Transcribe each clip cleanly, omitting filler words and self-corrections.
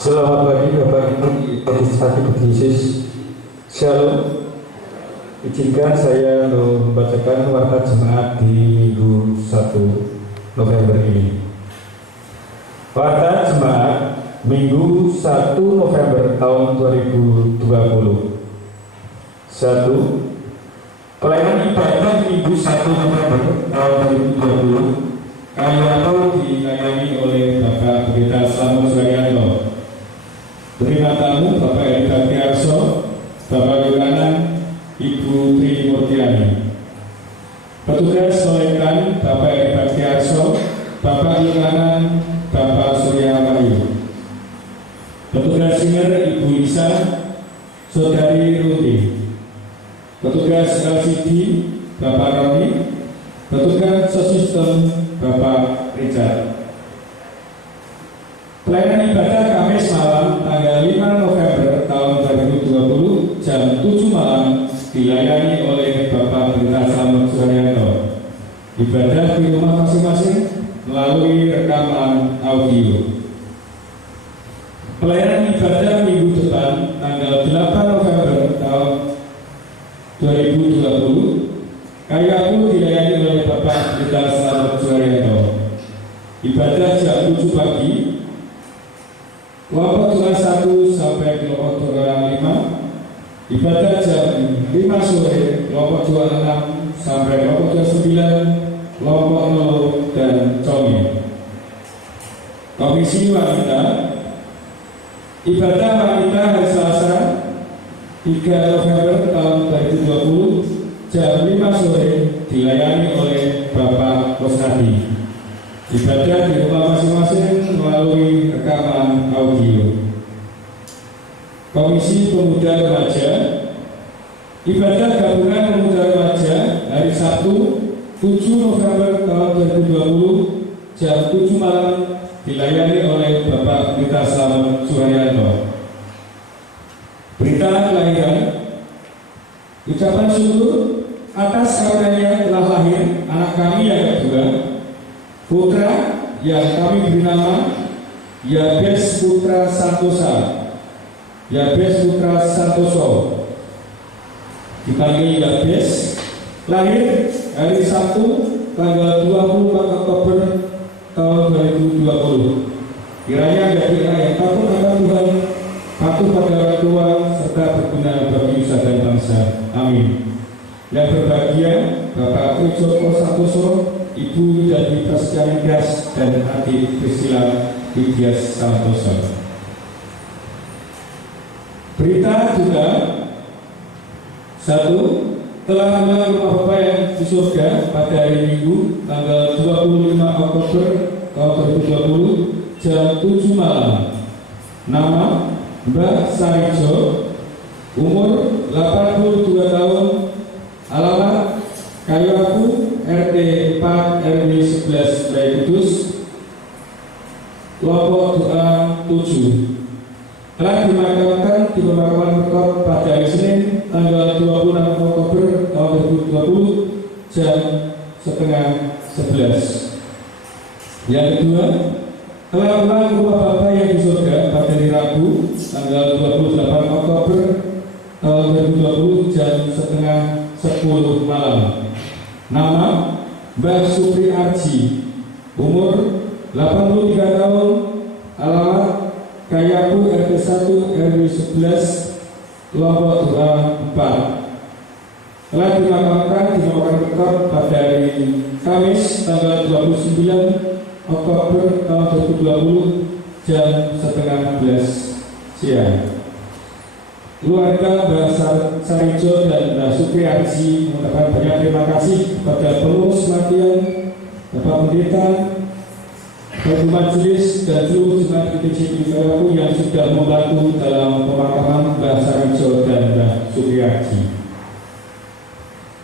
Selamat pagi Bapak Ibu Legislatif Yesus. Shalom. Izinkan saya membacakan warta jemaat di Minggu 1 November ini. Warta jemaat Minggu 1 November tahun 2020. 1. Pelayanan ibadah Minggu 1 November tahun 2020 Kayato dilayani oleh Bapak Pendeta Slamet Suryanto. Terima tamu Bapak Edi Baktiarso, Bapak Yohanan, Ibu Tri Murtiani. Petugas solekan Bapak Edi Baktiarso, Bapak Yohanan, Bapak Surya Wahyu. Petugas singer Ibu Lisa, Saudari Ruti. Petugas LCD Bapak Roni. Petugas sosistem Bapak Richard. Pelayanan ibadah Kamis malam tanggal 5 November tahun 2020 jam 7 malam dilayani oleh Bapak Pendeta Slamet Suryanto. Ibadah di rumah masing-masing melalui rekaman audio. Pelayanan ibadah minggu depan tanggal 8 November tahun 2020 Kayaku dilayani oleh Bapak Pendeta Slamet Suryanto. Ibadah jam 7 pagi, kelompok doa 1 sampai kelompok doa 5. Ibadah jam 5 sore, kelompok doa 6 sampai kelompok doa 9, kelompok 0 dan Comi. Komisi wanita, ibadah wanita hari Selasa 3 November tahun 2020 jam 5 sore dilayani oleh Bapak Kosnadi. Ibadah di rumah masing-masing melalui rekaman audio. Komisi Pemuda Remaja, ibadah gabungan Pemuda Remaja hari Sabtu 7 November tahun 2020 jam 7 malam dilayani oleh Bapak Pendeta Slamet Suryanto. Berita kelahiran, ucapan syukur atas karunia telah lahir anak kami yang kedua, putra yang kami beri nama Yabes Putra Santosa. Yabes Putra Santoso dipanggil Yabes, lahir hari Sabtu tanggal 24 Oktober tahun 2020. Kiranya menjadi anak yang takut akan Tuhan, patuh pada orang tua, serta berguna bagi nusa dan bangsa. Amin. Yang berbahagia Bapak Tri Joko Santoso, Ibu Widadi Prasetyaningtyas, dan adik Priscilla Widyas Santoso. Berita juga 1. Telah menang rumah Bapak yang di surga pada hari Minggu tanggal 25 Oktober tahun 2020 jam 7 malam. Nama Mbak Sarijo, umur 82 tahun, alamat Kayaku RT 4 RW 11 Bayi Kudus, kelompok doa 7. Telah dimakamkan di pemakaman Pekop pada hari Senin tanggal 26 Oktober tahun 2020 jam setengah 11. Yang kedua, telah pulang rumah Bapak yang di surga pada hari Rabu tanggal 28 Oktober tahun 2020 jam setengah 10 malam. Nama Mbak Supri Arji, umur 83 tahun, alamat Kayaku RT 1 RW 11, kelompok doa 4. Telah dimakamkan di pemakaman Pekop pada hari Kamis tanggal 29 Oktober tahun 2020 jam setengah 11 siang. Keluarga Mbak Sarijo dan Mbak Supri Arji mengucapkan banyak terima kasih kepada pengurus pelatihan, Bapak Pendeta, Bapak Majelis, dan seluruh jemaat GTJ Kayaku yang sudah membantu dalam pemakaman Mbak Sarijo dan Mbak Supri Arji.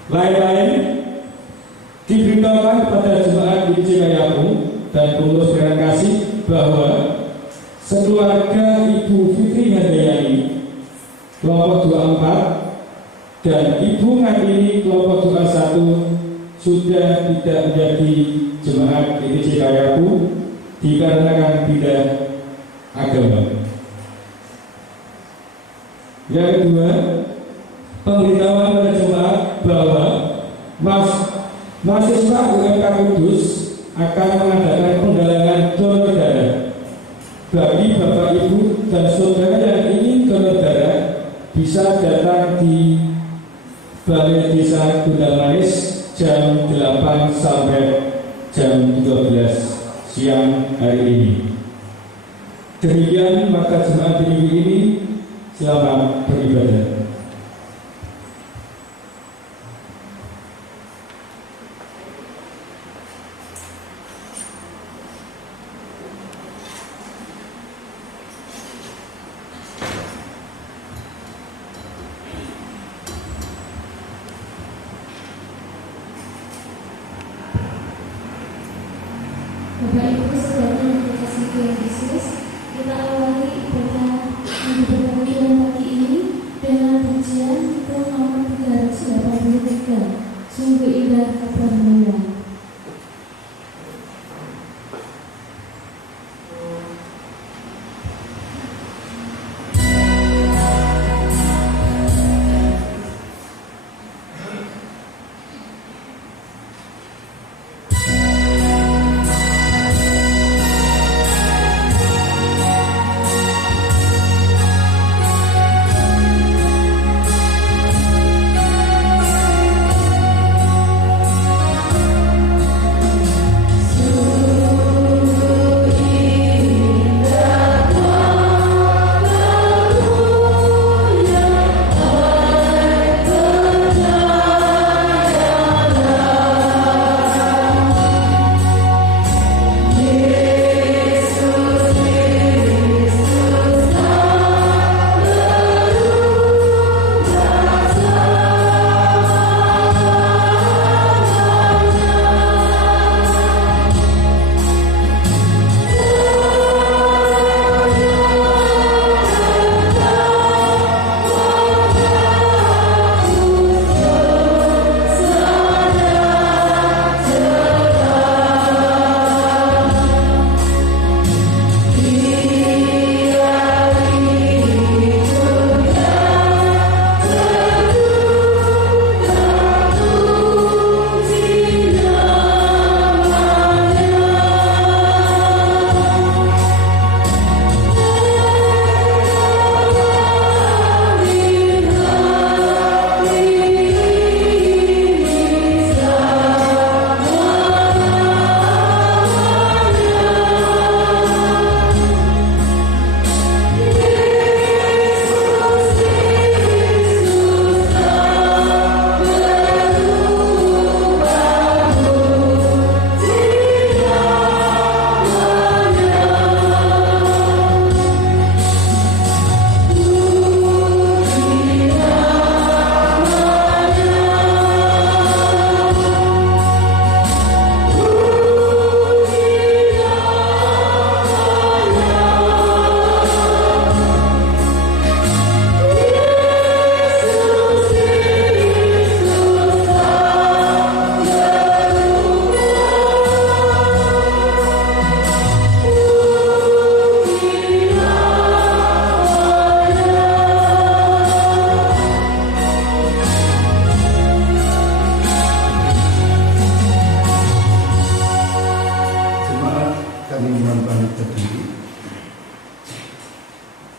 Lain-lain diberitakan kepada jemaat GTJ Kayaku dan pengurus terima kasih bahwa sekeluarga Ibu Fitri Handayani kelompok 24 dan Ibu Ngandini kelompok doa 1 sudah tidak menjadi jemaat GTJ Kayaku dikarenakan beda agama. Yang kedua, pemberitahuan pada jemaat bahwa mahasiswa UMK Kudus akan mengadakan penggalangan donor darah bagi Bapak Ibu dan saudara yang ingin donor darah bisa datang di Balai Desa Gundamanis jam 8 sampai jam 12 siang hari ini. Demikian maka jemaat di minggu ini, selamat beribadah. Bapak Ibu saudara yang dikasihi Tuhan Yesus, kita awali ibadah yang diberkati pagi ini dengan pujian untuk nomor 383, Sungguh Indah Kepenuhan.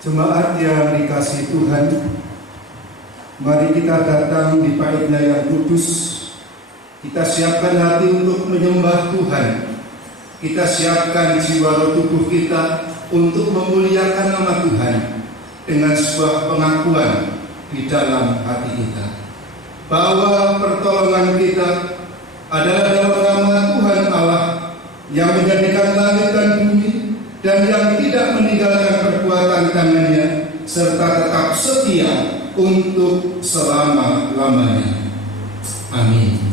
Jemaat yang dikasihi Tuhan, mari kita datang di Bait-Nya yang kudus. Kita siapkan hati untuk menyembah Tuhan. Kita siapkan jiwa roh tubuh kita untuk memuliakan nama Tuhan dengan sebuah pengakuan di dalam hati kita bahwa pertolongan kita adalah dalam nama Tuhan Allah yang menjadikan langit dan bumi dan yang tidak meninggalkan perbuatan tangannya serta tetap setia untuk selama-lamanya. Amin.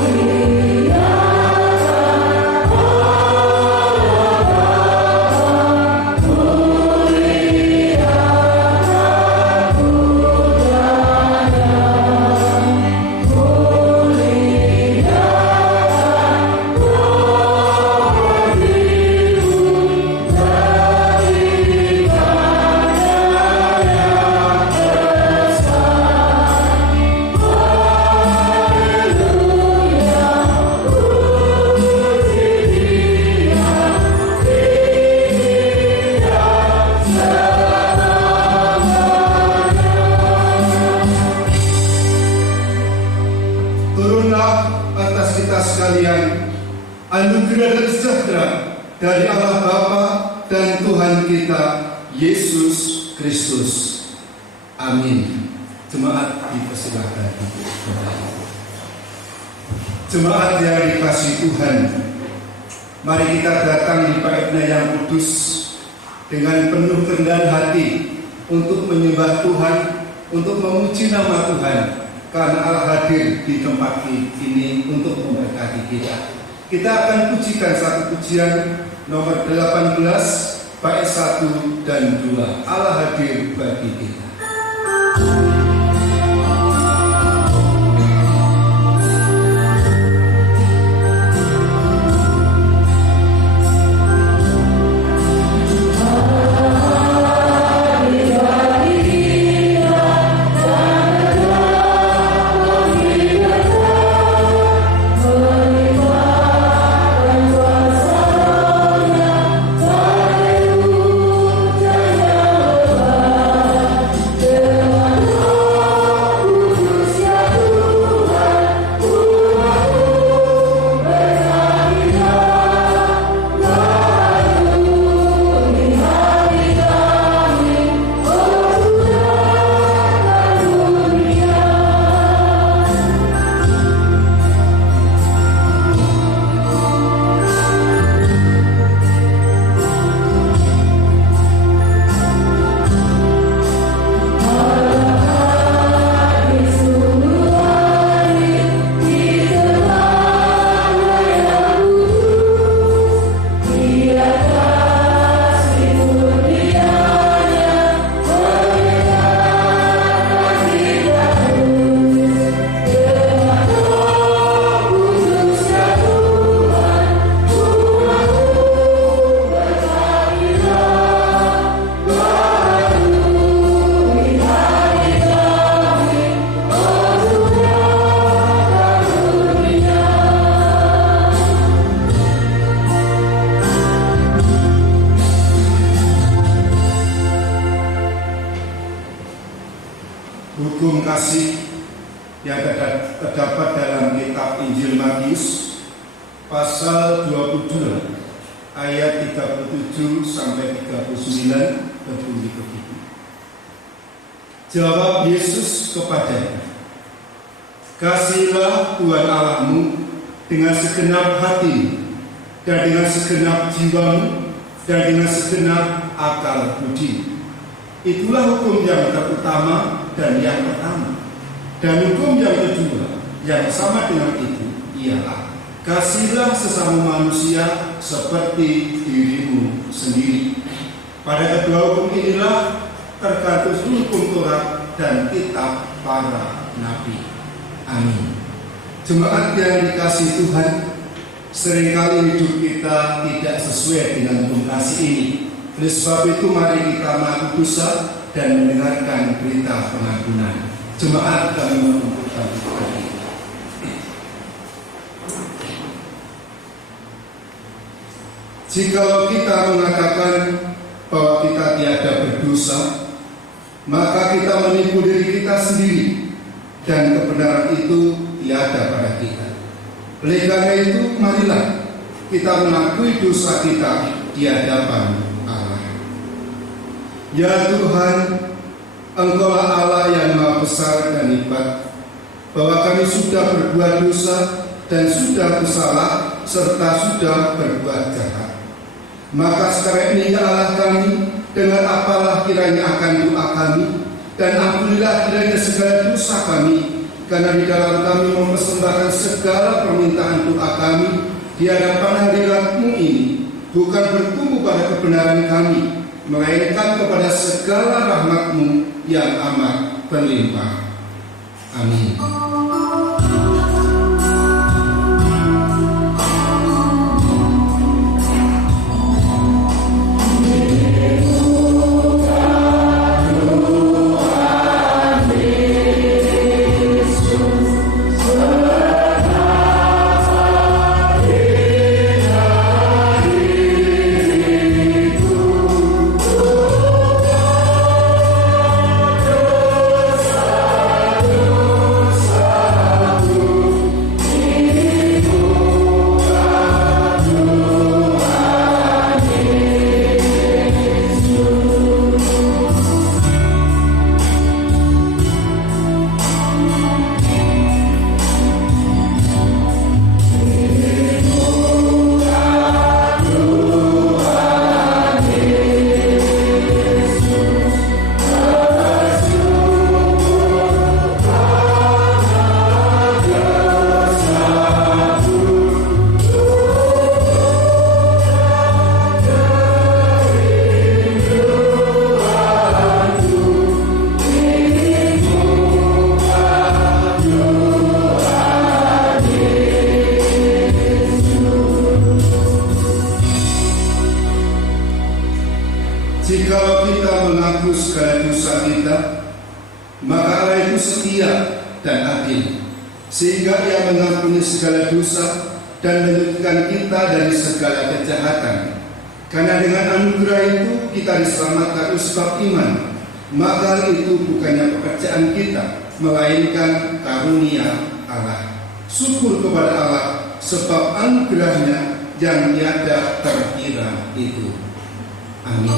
Hallelujah. anugerah dan sejahtera dari Allah Bapa dan Tuhan kita Yesus Kristus. Amin. Jemaat dipersilakan. Jemaat yang dikasihi Tuhan, mari kita datang di bait-Nya yang kudus dengan penuh kerendahan hati untuk menyembah Tuhan, untuk memuji nama Tuhan, karena Allah hadir di tempat ini untuk memberkati kita. Kita akan pujikan satu pujian nomor 18, bait 1 dan 2. Allah hadir bagi kita. Hukum kasih yang terdapat dalam kitab Injil Matius pasal 22 ayat 37 sampai 39 berbunyi begitu. Jawab Yesus kepadanya, "Kasihilah Tuhan Allahmu dengan segenap hati dan dengan segenap jiwamu dan dengan segenap akal budi. Itulah hukum yang terutama dan yang pertama. Dan hukum yang kedua yang sama dengan itu ialah kasihilah sesama manusia seperti dirimu sendiri. Pada kedua hukum inilah tergantung hukum Taurat dan kitab para nabi." Amin. Jemaat yang dikasihi Tuhan, seringkali hidup kita tidak sesuai dengan hukum kasih ini. Oleh sebab itu mari kita mengaku dosa dan mendengarkan berita pengampunan. Jemaat kami mengumpulkan diri. Jikalau kita mengatakan bahwa kita tiada berdosa, maka kita menipu diri kita sendiri dan kebenaran itu tiada pada kita. Oleh karena itu, marilah kita mengakui dosa kita di hadapan Allah. Ya Tuhan, Engkaulah Allah yang Maha Besar dan Hebat, bahwa kami sudah berbuat dosa dan sudah bersalah serta sudah berbuat jahat. Maka sekarang ini ya Allah kami, dengan apalah kiranya akan doa kami, dan ampunilah kiranya segala dosa kami, karena di dalam kami mempersembahkan segala permintaan doa kami di hadapan hadirat-Mu ini, bukan bertumbuh pada kebenaran kami, melainkan kepada segala rahmat-Mu yang amat berlimpah. Amin. Dosa Jika kita mengaku segala dosa kita, maka Allah itu setia dan adil, sehingga Ia mengampuni segala dosa dan menyucikan kita dari segala kejahatan. Karena dengan anugerah itu kita diselamatkan sebab iman. Maka itu bukannya pekerjaan kita, melainkan karunia Allah. Syukur kepada Allah sebab anugerahnya yang tiada terkira itu. Amin.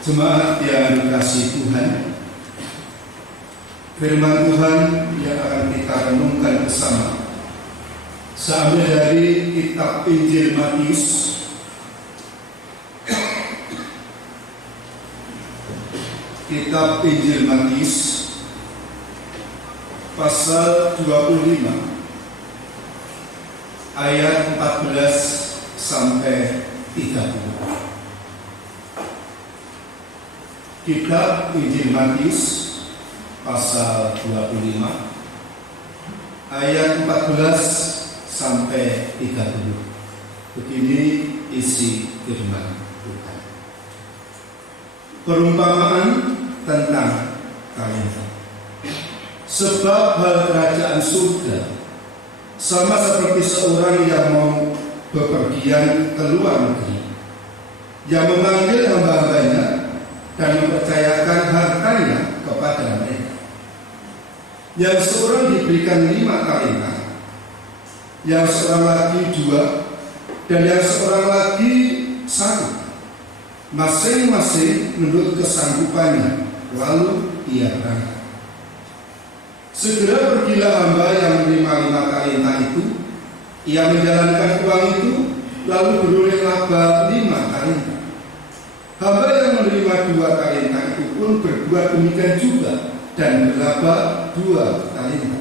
Jemaat yang dikasihi Tuhan, firman Tuhan yang akan kita renungkan bersama seambil dari kitab Injil Matius pasal 25 ayat 14 sampai 30. Kitab Injil Matius pasal 25 ayat 14 sampai 30. Begini isi firman Tuhan. Perumpamaan tentang talenta. Sebab hal kerajaan surga sama seperti seorang yang mau bepergian ke luar negeri, yang memanggil hamba-hambanya dan mempercayakan hartanya kepada mereka. Yang seorang diberikan 5 talenta, yang seorang lagi 2, dan yang seorang lagi 1, masing-masing menurut kesanggupannya. Lalu ia berangkat. Segera pergilah hamba yang menerima 5 talenta itu. Ia menjalankan uang itu, lalu beroleh laba 5 talenta. Hamba yang menerima 2 talenta itu pun berbuat demikian juga dan berlaba 2 talenta.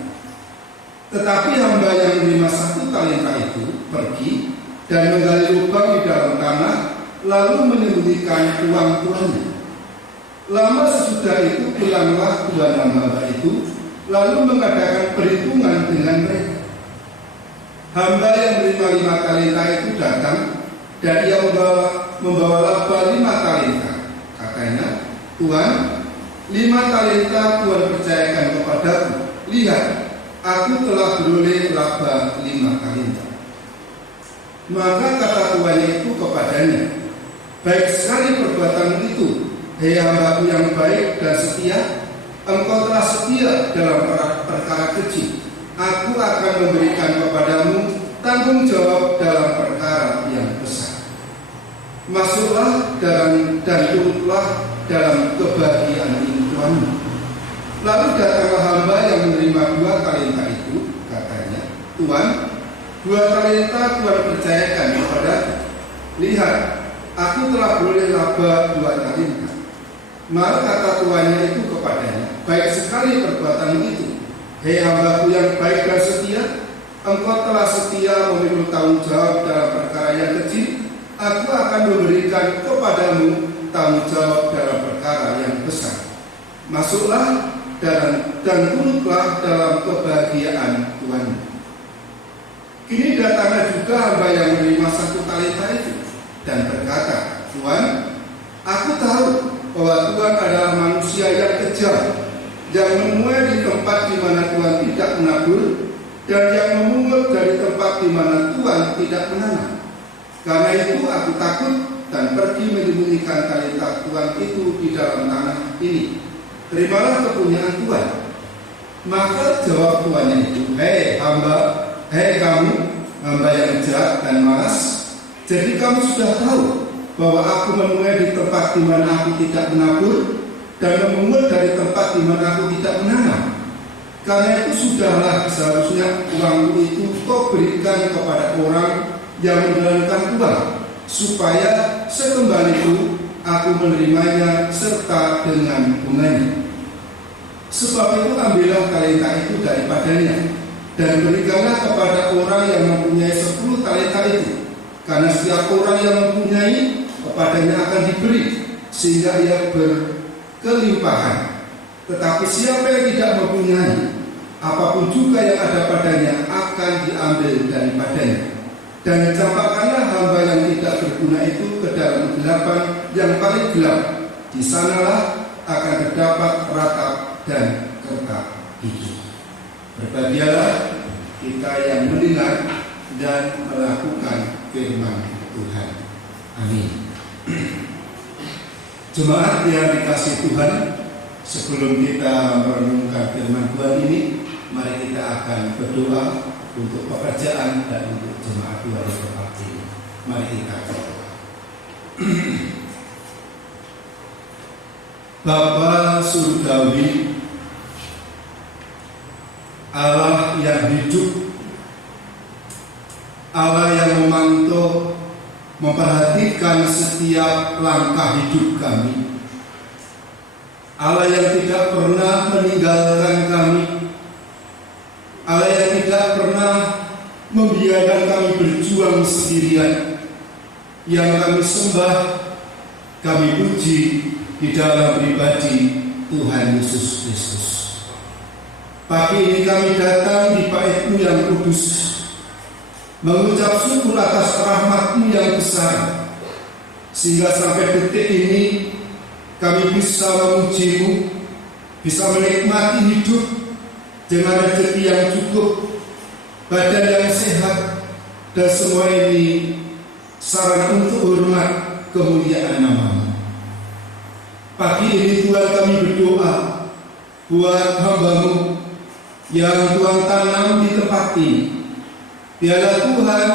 Tetapi hamba yang menerima 1 talenta itu pergi dan menggali lubang di dalam tanah, lalu menyembunyikan uang tuannya. Lama sesudah itu pulanglah tuan hamba itu, lalu mengadakan perhitungan dengan mereka. Hamba yang menerima 5 talenta itu datang dan ia membawa laba 5 talenta. Katanya, Tuhan, 5 talenta Tuhan percayakan kepadaku. Lihat, aku telah beroleh laba 5 talenta. Maka kata tuannya itu kepadanya, baik sekali perbuatanmu itu, hei hambaku yang baik dan setia. Engkau telah setia dalam perkara kecil. Aku akan memberikan kepadamu tanggung jawab dalam perkara yang besar. Masuklah dan turutlah dalam kebahagiaan Tuhanmu. Lalu datanglah hamba yang menerima 2 talenta itu. Katanya, Tuhan, 2 talenta Tuhan percayakan kepadaku. Lihat, aku telah beroleh laba 2 talenta. Maka kata tuannya itu kepadanya, baik sekali perbuatanmu itu, hei hambaku yang baik dan setia. Engkau telah setia memikul tanggung jawab dalam perkara yang kecil. Aku akan memberikan kepadamu tanggung jawab dalam perkara yang besar. masuklah dan turutlah dalam kebahagiaan Tuhan. Kini datanglah juga hamba yang menerima 1 talenta itu dan berkata, Tuhan, aku tahu bahwa Tuhan adalah manusia yang kejam, yang menuai di tempat di mana Tuhan tidak menabur, dan yang memungut dari tempat di mana Tuhan tidak menanam. Karena itu aku takut dan pergi menyembunyikan talenta Tuhan itu di dalam tanah ini. Terimalah kepunyaan Tuhan. Maka jawab tuannya itu, hei kamu, hamba yang jahat dan malas, jadi kamu sudah tahu bahwa aku menuai di tempat di mana aku tidak menabur dan memungut dari tempat di mana aku tidak menanam. Karena itu sudahlah seharusnya uangku itu kau berikan kepada orang yang menjalankan uang, supaya sekembaliku aku menerimanya serta dengan bunganya. Sebab itu ambillah talenta itu daripadanya dan berikanlah kepada orang yang mempunyai 10 talenta itu. Karena setiap orang yang mempunyai, kepadanya akan diberi sehingga ia berkelimpahan. Tetapi siapa yang tidak mempunyai, apapun juga yang ada padanya akan diambil daripadanya. Dan campakkanlah hamba yang tidak berguna itu ke dalam kegelapan yang paling gelap. Di sanalah akan terdapat ratap dan kertak gigi. Berbahagialah kita yang mendengar dan melakukan firman Tuhan. Amin. Jemaat yang dikasihi Tuhan, sebelum kita merenungkan firman Tuhan ini, mari kita akan berdoa untuk pekerjaan dan untuk jemaat Tuhan yang berbakti. Mari kita berdoa. Bapa surgawi, Allah yang hidup, Allah yang memantau, memperhatikan setiap langkah hidup kami, Allah yang tidak pernah meninggalkan kami, Allah yang tidak pernah membiarkan kami berjuang sendirian, yang kami sembah, kami puji di dalam pribadi Tuhan Yesus Kristus. Pagi ini kami datang di bait-Mu yang kudus, mengucap syukur atas rahmat-Mu yang besar, sehingga sampai detik ini kami bisa memuji-Mu, bisa menikmati hidup dengan rezeki yang cukup, badan yang sehat, dan semua ini sarana untuk hormat kemuliaan nama-Mu. Pagi ini Tuhan kami berdoa buat hamba-Mu yang Tuhan tanam di tempat ini. Biarlah Tuhan,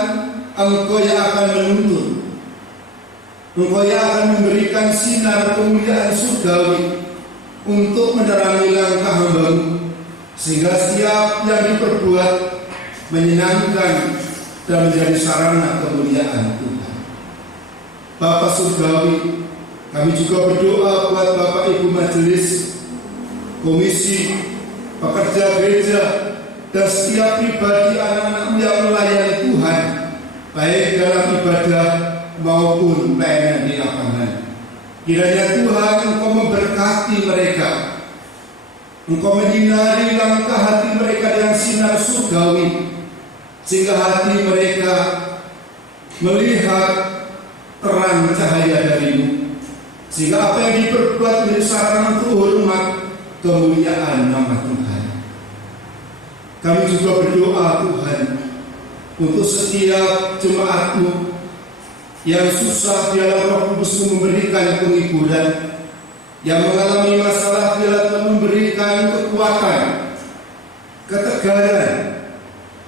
Engkau yang akan menuntun, Engkau yang akan memberikan sinar kemuliaan surgawi untuk menerangi langkah hamba-Mu, sehingga setiap yang diperbuat menyenangkan dan menjadi sarana kemuliaan Tuhan. Bapa surgawi, kami juga berdoa buat Bapak Ibu Majelis, komisi, pekerja gereja, dan setiap pribadi anak-anak-Mu yang melayani Tuhan, baik dalam ibadah maupun pelayanan di lapangan. Kiranya Tuhan Engkau memberkati mereka, Engkau menyinari langkah hati mereka dengan sinar surgawi, sehingga hati mereka melihat terang cahaya dari-Mu, sehingga apa yang diperbuat menjadi sarana untuk hormat kemuliaan nama Tuhan. Kami juga berdoa Tuhan untuk setiap jemaat-Mu yang susah, biarlah Roh Kudus-Mu memberikan penghiburan, yang mengalami masalah biarlah Tuhan memberikan kekuatan, ketegaran,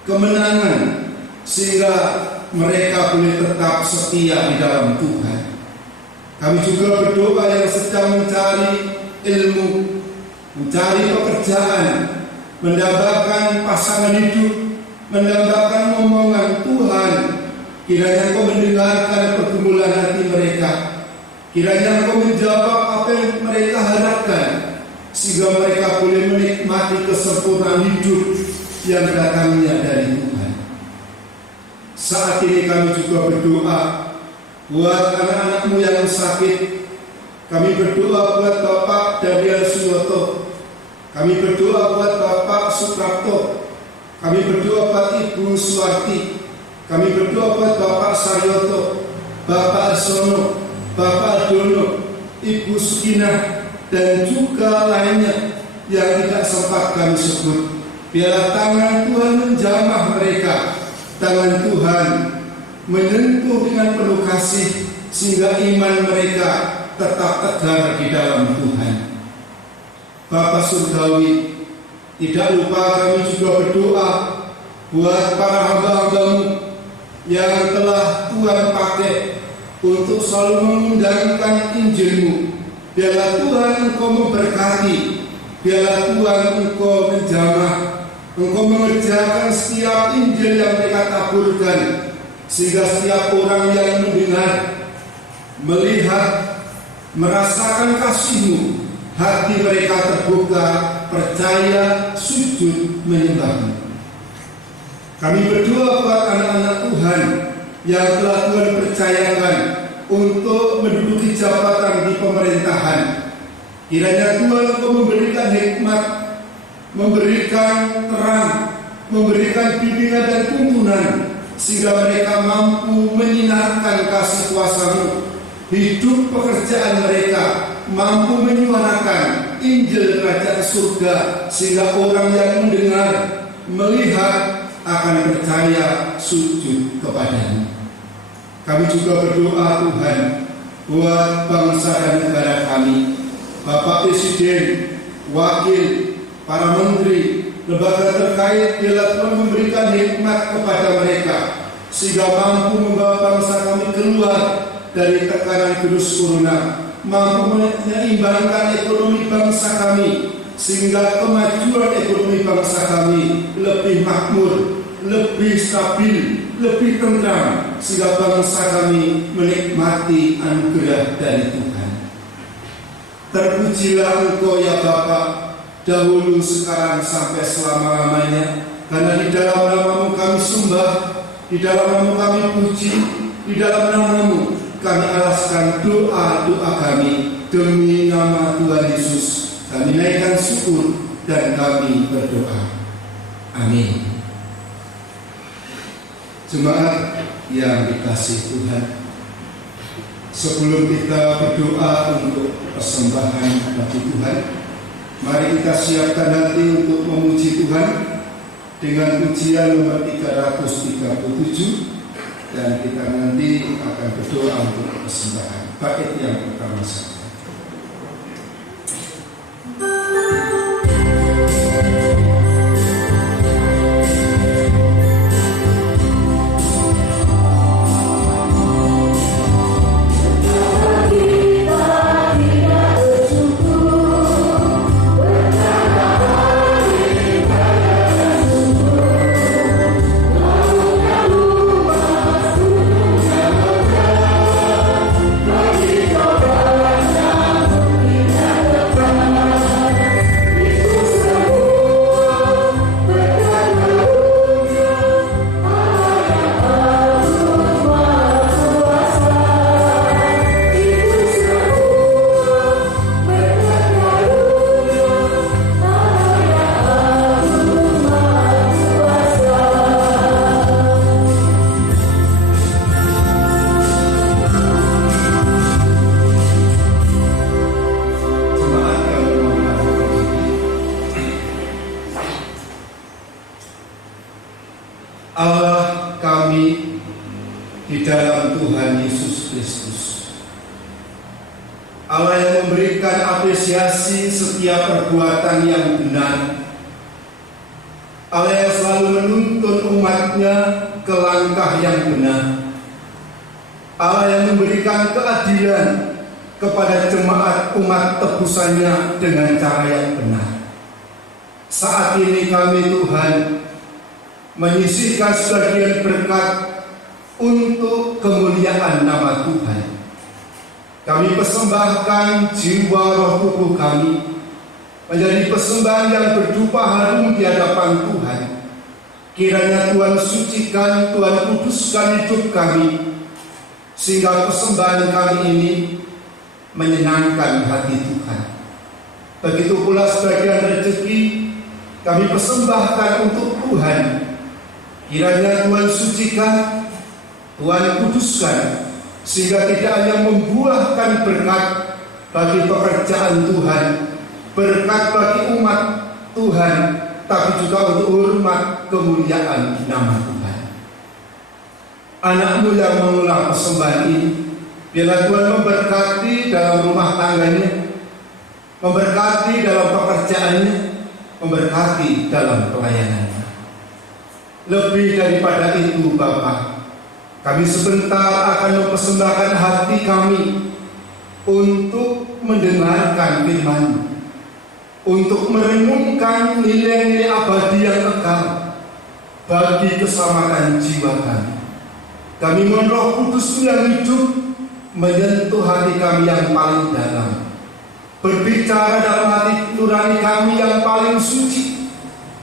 kemenangan, sehingga mereka boleh tetap setia di dalam Tuhan. Kami juga berdoa yang sedang mencari ilmu, mencari pekerjaan, mendapatkan pasangan hidup, mendapatkan omongan Tuhan. Kiranya Engkau mendengarkan pergumulan hati mereka, kiranya Engkau menjawab apa yang mereka harapkan, sehingga mereka boleh menikmati kesempurnaan hidup yang datangnya dari Tuhan. Saat ini kami juga berdoa buat anak-anak-Mu yang sakit, Kami berdoa buat Bapak Daniel Suyoto. Kami berdoa buat Bapak Suprapto. Kami berdoa buat Ibu Suwarti. Kami berdoa buat Bapak Saryoto, Bapak Arsono, Bapak Dono, Ibu Sukinah, dan juga lainnya yang tidak sempat kami sebut. Biarlah tangan Tuhan menjamah mereka, tangan Tuhan menyentuh dengan penuh kasih, sehingga iman mereka tetap tegar di dalam Tuhan. Bapa Surgawi, tidak lupa kami juga berdoa buat para hamba-Hamba-Mu yang telah Tuhan pakai untuk selalu mengundangkan Injil-Mu. Biarlah Tuhan Engkau memberkati, biarlah Tuhan Engkau menjamah, Engkau mengerjakan setiap Injil yang mereka taburkan, sehingga setiap orang yang mendengar, melihat, merasakan kasih-Mu, hati mereka terbuka, percaya, sujud, menyembah-Mu. Kami berdoa buat anak-anak Tuhan yang telah Tuhan percayakan untuk menduduki jabatan di pemerintahan. Kiranya Tuhan Engkau memberikan hikmat, memberikan terang, memberikan bimbingan dan tuntunan, sehingga mereka mampu menyinarkan kasih kuasa-Mu. Hidup pekerjaan mereka mampu menyuarakan Injil Kerajaan Surga, sehingga orang yang mendengar, melihat, akan percaya, sujud kepada-Mu. Kami juga berdoa Tuhan buat bangsa dan negara kami, Bapak Presiden, Wakil, para menteri, lembaga terkait, biarlah Tuhan memberikan hikmat kepada mereka, sehingga mampu membawa bangsa kami keluar dari tekanan virus corona, mampu menyeimbangkan ekonomi bangsa kami, sehingga kemajuan ekonomi bangsa kami lebih makmur, lebih stabil, lebih tentram, sehingga bangsa kami menikmati anugerah dari Tuhan. Terpujilah Engkau ya Bapa, dahulu, sekarang, sampai selama-lamanya, karena di dalam nama-Mu kami sembah, di dalam nama-Mu kami puji, di dalam nama-Mu kami alaskan doa-doa kami. Demi nama Tuhan Yesus kami naikkan syukur dan kami berdoa. Amin. Jemaat yang dikasihi Tuhan, sebelum kita berdoa untuk persembahan bagi Tuhan, mari kita siapkan hati untuk memuji Tuhan dengan pujian nomor 337, dan kita nanti akan berdoa untuk persembahan. Bait yang pertama saja. Allah kami di dalam Tuhan Yesus Kristus, Allah yang memberikan apresiasi setiap perbuatan yang benar, Allah yang selalu menuntun umat-Nya ke langkah yang benar, Allah yang memberikan keadilan kepada jemaat umat tebusannya dengan cara yang benar. Saat ini kami Tuhan menyisihkan sebagian berkat untuk kemuliaan nama Tuhan. Kami persembahkan jiwa, roh, tubuh kami menjadi persembahan yang berdupa harum di hadapan Tuhan. Kiranya Tuhan sucikan, Tuhan kuduskan hidup kami, sehingga persembahan kami ini menyenangkan hati Tuhan. Begitu pula sebagian rezeki kami persembahkan untuk Tuhan. Kiranya Tuhan sucikan, Tuhan kuduskan, sehingga tidak hanya membuahkan berkat bagi pekerjaan Tuhan, berkat bagi umat Tuhan, tapi juga untuk hormat kemuliaan nama Tuhan. Anakmu yang mengulang persembahan ini, biarlah Tuhan memberkati dalam rumah tangganya, memberkati dalam pekerjaannya, memberkati dalam pelayanannya. Lebih daripada itu Bapa, kami sebentar akan mempersembahkan hati kami untuk mendengarkan firman-Mu, untuk merenungkan nilai-nilai abadi yang kekal bagi keselamatan jiwa kami. Kami mohon Roh Kudus yang hidup menyentuh hati kami yang paling dalam, berbicara dalam hati nurani kami yang paling suci,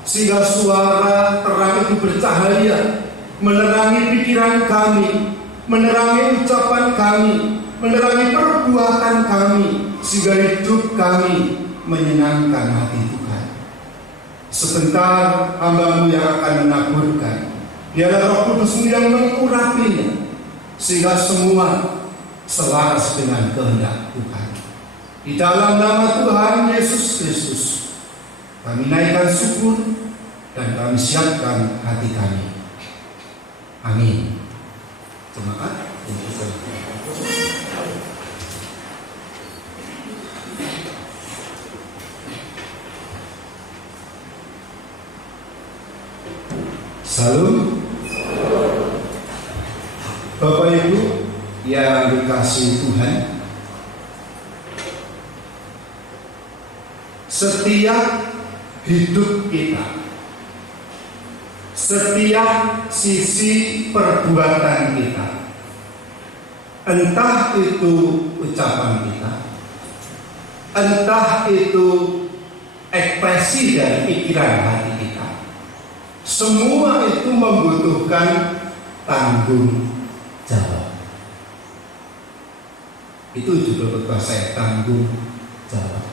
sehingga suara terang itu bercahaya, menerangi pikiran kami, menerangi ucapan kami, menerangi perbuatan kami, sehingga hidup kami menyenangkan hati Tuhan. Sebentar hamba-Mu yang akan menaburkan, biarlah Roh Kudus-Mu yang mengurapinya, sehingga semua selaras dengan kehendak Tuhan. Di dalam nama Tuhan Yesus Kristus, kami naikkan syukur dan kami siapkan hati kami. Amin. Jemaat, salam. Bapak Ibu yang dikasihi Tuhan, setiap hidup kita, setiap sisi perbuatan kita, entah itu ucapan kita, entah itu ekspresi dari pikiran hati kita, semua itu membutuhkan tanggung jawab. Itu judul khotbah saya, tanggung jawab.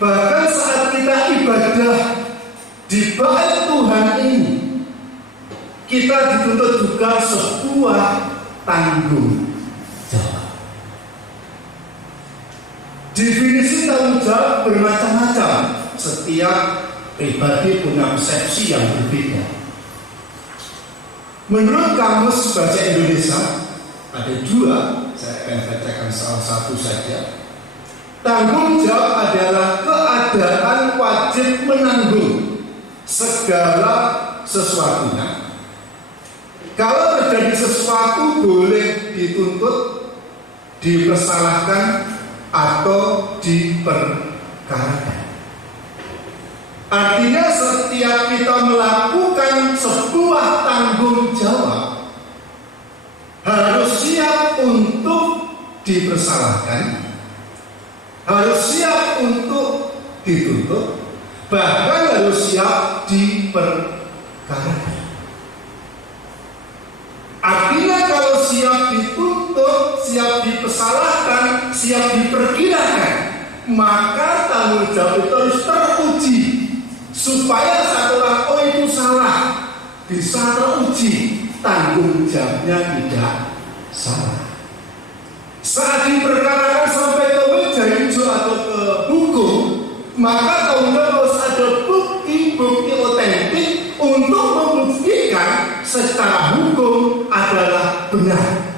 Bahkan saat kita ibadah di bait Tuhan ini, kita dituntut juga sebuah tanggung jawab. Definisi tanggung jawab bermacam-macam. Setiap pribadi punya persepsi yang berbeda. Menurut Kamus Bahasa Indonesia ada dua, saya akan bacakan salah satu saja. Tanggung jawab adalah keadaan wajib menanggung segala sesuatunya. Kalau terjadi sesuatu boleh dituntut, dipersalahkan, atau diperkarakan. Artinya setiap kita melakukan sebuah tanggung jawab harus siap untuk dipersalahkan, harus siap untuk dituntut, bahkan harus siap diperkarakan. Artinya kalau siap dituntut, siap dipersalahkan, siap diperkirakan, maka tanggung jawab itu harus teruji, supaya satu orang, oh itu salah, bisa teruji, tanggung jawabnya tidak salah. Saat diperkarakan sampai ke meja hijau atau ke hukum, maka tanggung jawab harus ada bukti-bukti otentik untuk membuktikan secara hukum adalah benar.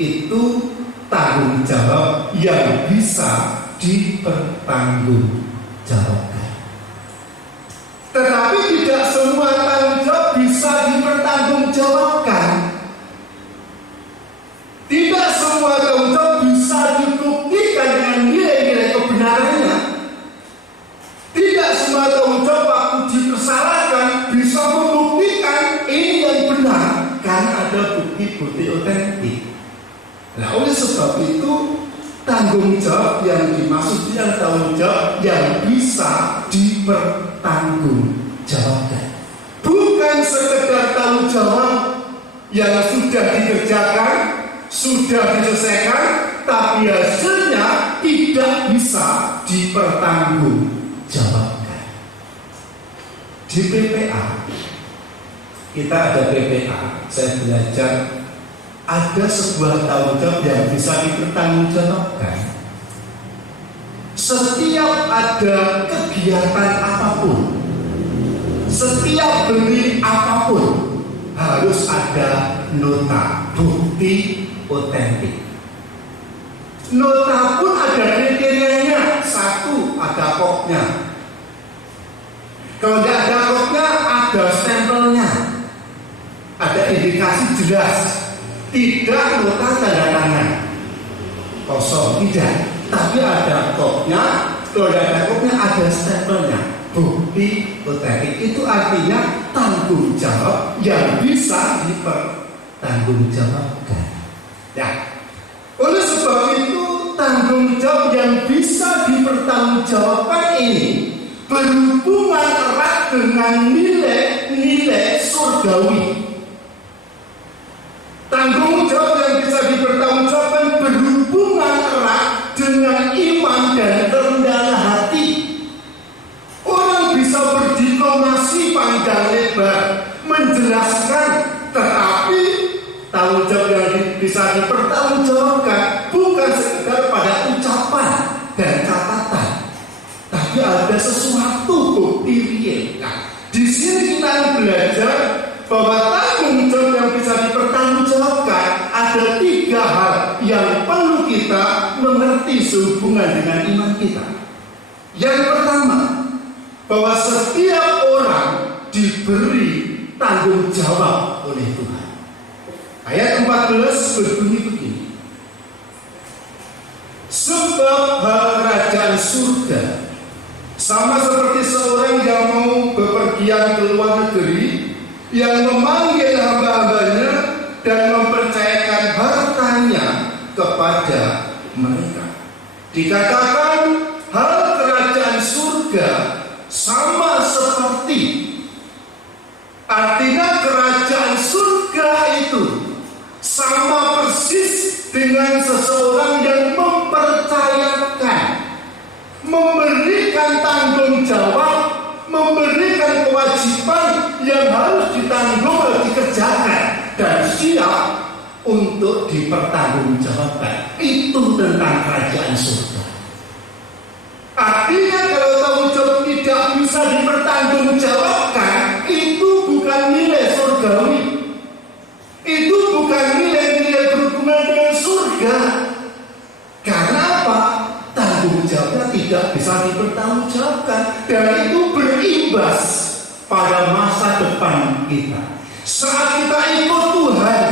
Itu tanggung jawab yang bisa dipertanggungjawabkan. Tetapi tidak semua tanggung jawab bisa dipertanggungjawabkan. Tidak semua tanggung jawab bisa dibuktikan dengan nilai-nilai kebenarannya. Tidak semua tanggung jawab waktu dipersalahkan bisa membuktikan ini yang benar, karena ada bukti-bukti otentik. Nah, oleh sebab itu tanggung jawab yang dimaksud yang tanggung jawab yang bisa dipertanggungjawabkan, bukan sekedar tanggung jawab yang sudah dikerjakan, sudah diselesaikan, tapi hasilnya dipertanggungjawabkan. Di PPA, kita ada PPA, saya belajar ada sebuah tanggung jawab yang bisa dipertanggungjawabkan. Setiap ada kegiatan apapun, setiap beli apapun, harus ada nota bukti otentik. Nota pun ada kriterianya. Satu, ada koknya. Kalau tidak ada koknya, ada stempelnya, ada indikasi jelas. Tidak nota tanda tangan kosong, tidak. Tapi ada koknya. Kalau tidak ada koknya, ada stempelnya, bukti otentik. Itu artinya tanggung jawab yang bisa dipertanggungjawabkan. Ya. Oleh sebab itu, tanggung jawab yang bisa dipertanggungjawabkan ini berhubungan erat dengan nilai-nilai surgawi. Tanggung jawab yang bisa dipertanggungjawabkan berhubungan erat dengan iman dan kerendahan hati. Orang bisa berdiplomasi panjang lebar menjelaskan, tetapi tanggung jawab yang bisa dipertanggungjawabkan bukan sekedar pada ucapan dan catatan, tapi ada sesuatu bukti real. Nah, di sini kita belajar bahwa tanggung jawab yang bisa dipertanggungjawabkan ada 3 hal yang perlu kita mengerti sehubungan dengan iman kita. Yang pertama, bahwa setiap orang diberi tanggung jawab oleh Tuhan. Ayat 14 berbunyi begini. Sebab hal kerajaan surga sama seperti seorang yang mau bepergian ke luar negeri, yang memanggil hamba-hambanya dan mempercayakan hartanya kepada mereka. Dikatakan hal kerajaan surga sama seperti, artinya kerajaan surga itu sama persis dengan seseorang yang mempercayakan, memberikan tanggung jawab, memberikan kewajiban yang harus ditanggung dan dikerjakan dan siap untuk dipertanggungjawabkan. Itu tentang kerajaan surga. Artinya kalau tanggung jawab tidak bisa dipertanggungjawabkan, itu bukan nilai surgawi. Itu bukan nilai-nilai berhubungan dengan surga. Karena apa? Tanggung jawabnya tidak bisa dipertanggungjawabkan, dan itu berimbas pada masa depan kita. Saat kita ikut Tuhan,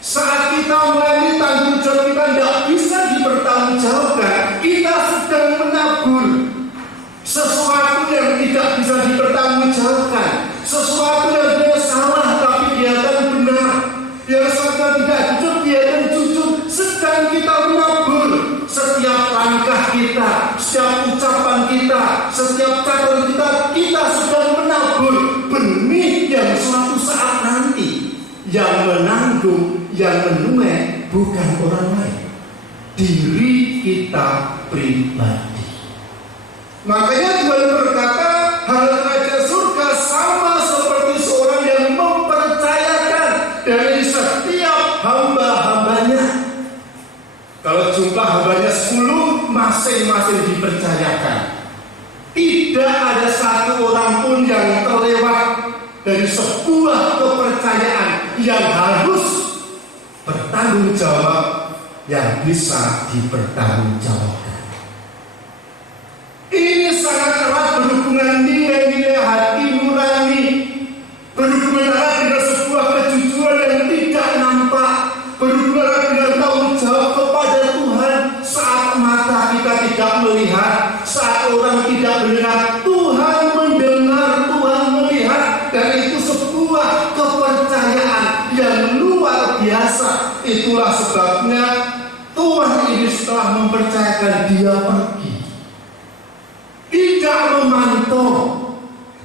saat kita melalui tanggung jawab kita tidak bisa dipertanggungjawabkan, kita sedang menabur sesuatu yang tidak bisa dipertanggungjawabkan, sesuatu yang dia salah tapi dia akan benar, yang sedang tidak jujur dia akan jujur. Sedang kita menabur setiap langkah kita, setiap ucapan kita, setiap kata kita, kita sedang menabur benih yang suatu saat nanti yang menanggung, yang menuai bukan orang lain, diri kita pribadi. Makanya Tuhan berkata, hal kerajaan surga sama seperti seorang yang mempercayakan dari setiap hamba-hambanya. Kalau jumlah hambanya 10, masing-masing dipercayakan. Tidak ada satu orang pun yang terlewat dari sebuah kepercayaan yang harus bertanggung jawab, yang bisa dipertanggungjawabkan. Ini sangat erat berhubungan nilai-nilai hati nurani, berhubungan erat dengan sebuah kejujuran yang tidak nampak, berhubungan erat dengan tanggung jawab kepada Tuhan. Saat mata kita tidak melihat, saat orang tidak mendengar, Tuhan mendengar, Tuhan melihat, dan itu sebuah kepercayaan yang luar biasa. Itulah sebabnya Tuhan ini setelah mempercayakan dia pergi, tidak memantau,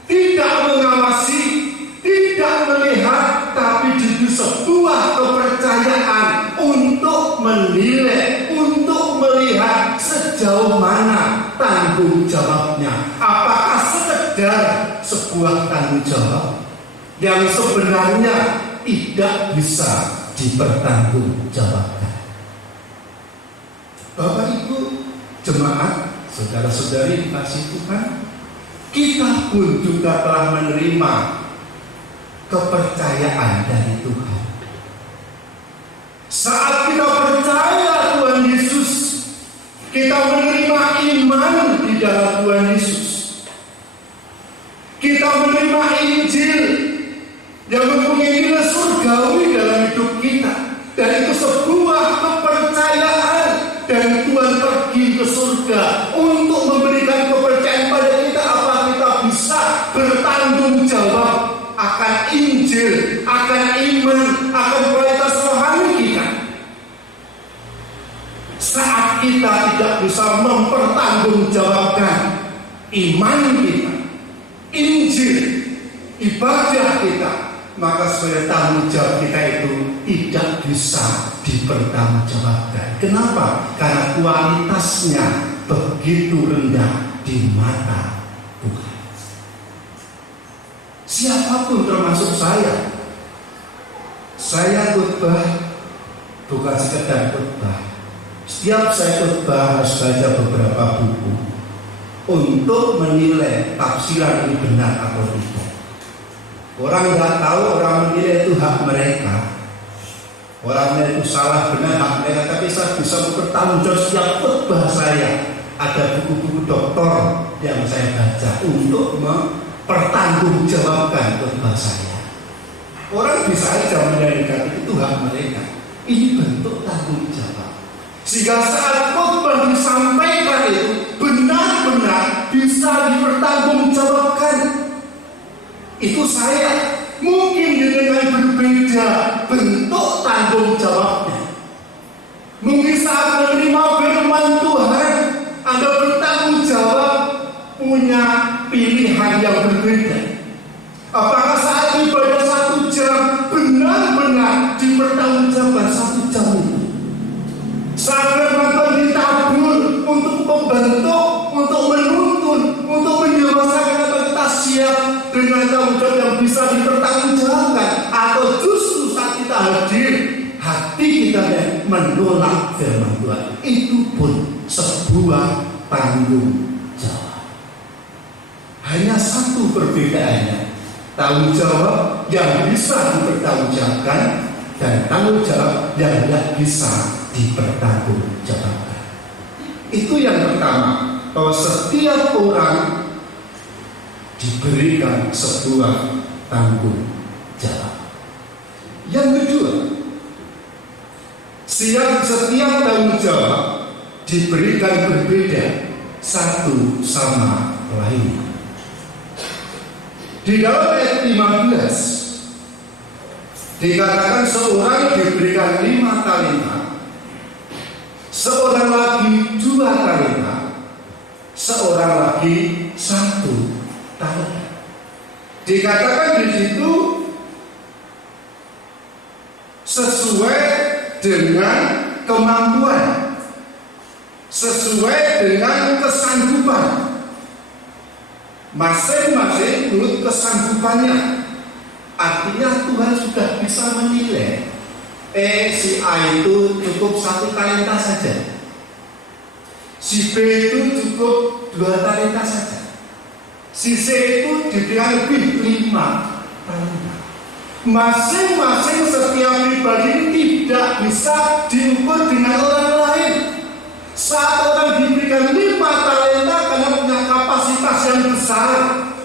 tidak mengawasi, tidak melihat, tapi justru sebuah kepercayaan untuk menilai, untuk melihat sejauh mana tanggung jawabnya. Apakah sekedar sebuah tanggung jawab yang sebenarnya tidak bisa dipertanggungjawabkan? Bapak Ibu jemaat, saudara-saudari dikasih Tuhan, kita pun juga telah menerima kepercayaan dari Tuhan. Saat kita percaya Tuhan Yesus, kita menerima iman di dalam Tuhan Yesus. Kita menerima Injil yang mempunyai nilai surgawi dalam hidup kita. Dan itu sebuah kepercayaan. Dan Tuhan pergi ke surga untuk memberikan kepercayaan pada kita, apa kita bisa bertanggung jawab akan Injil, akan iman, akan kualitas rohani kita. Saat kita tidak bisa mempertanggungjawabkan iman kita, Injil, ibadah kita, maka sebagai tanggung jawab kita itu tidak bisa dipertanggungjawabkan. Kenapa? Karena kualitasnya begitu rendah di mata Tuhan. Siapapun termasuk saya khotbah bukan sekedar khotbah. Setiap saya khotbah harus baca beberapa buku untuk menilai tafsiran ini benar atau tidak. Orang nggak tahu, orang menilai itu hak mereka. Orangnya itu salah benar hak mereka, tapi saya bisa bertanggung jawab setiap khotbah saya. Ada buku-buku doktor yang saya baca untuk mempertanggungjawabkan khotbah saya. Orang bisa aja menjadikan itu hak mereka. Ini bentuk tanggung jawab. Sehingga saat khotbah disampaikan itu benar-benar bisa dipertanggungjawabkan. Itu saya mungkin dengan berbeda bentuk tanggung jawabnya. Mungkin saat menerima firman Tuhan, Anda bertanggung jawab punya pilihan yang berbeda. Apakah saat ibadah 1 jam benar-benar dipertanggungjawabkan 1 jam itu? Saat firman ditabur untuk membentuk, untuk menuntun, untuk menjelaskan, apa kita siap dengan tanggung jawab yang bisa dipertanggungjawabkan, atau justru saat kita hadir, hati kita yang menolak firman Tuhan. Itu pun sebuah tanggung jawab. Hanya satu perbedaannya, tanggung jawab yang bisa dipertanggungjawabkan dan tanggung jawab yang tidak bisa dipertanggungjawabkan. Itu yang pertama, bahwa setiap orang diberikan sebuah tanggung jawab. Yang kedua, setiap tanggung jawab diberikan berbeda satu sama lain. Di dalam ayat 15 dikatakan seorang diberikan 5 talenta, seorang lagi 2 talenta, seorang lagi 1 talenta. Dikatakan di situ sesuai dengan kemampuan, sesuai dengan kesanggupan. Masing-masing menurut kesanggupannya. Artinya Tuhan sudah bisa menilai, si A itu cukup 1 talenta saja, si B itu cukup 2 talenta saja, si C itu diberikan lebih 5 talenta. Masing-masing setiap pribadi tidak bisa diukur dengan orang lain. Saat orang diberikan 5 talenta karena punya kapasitas yang besar,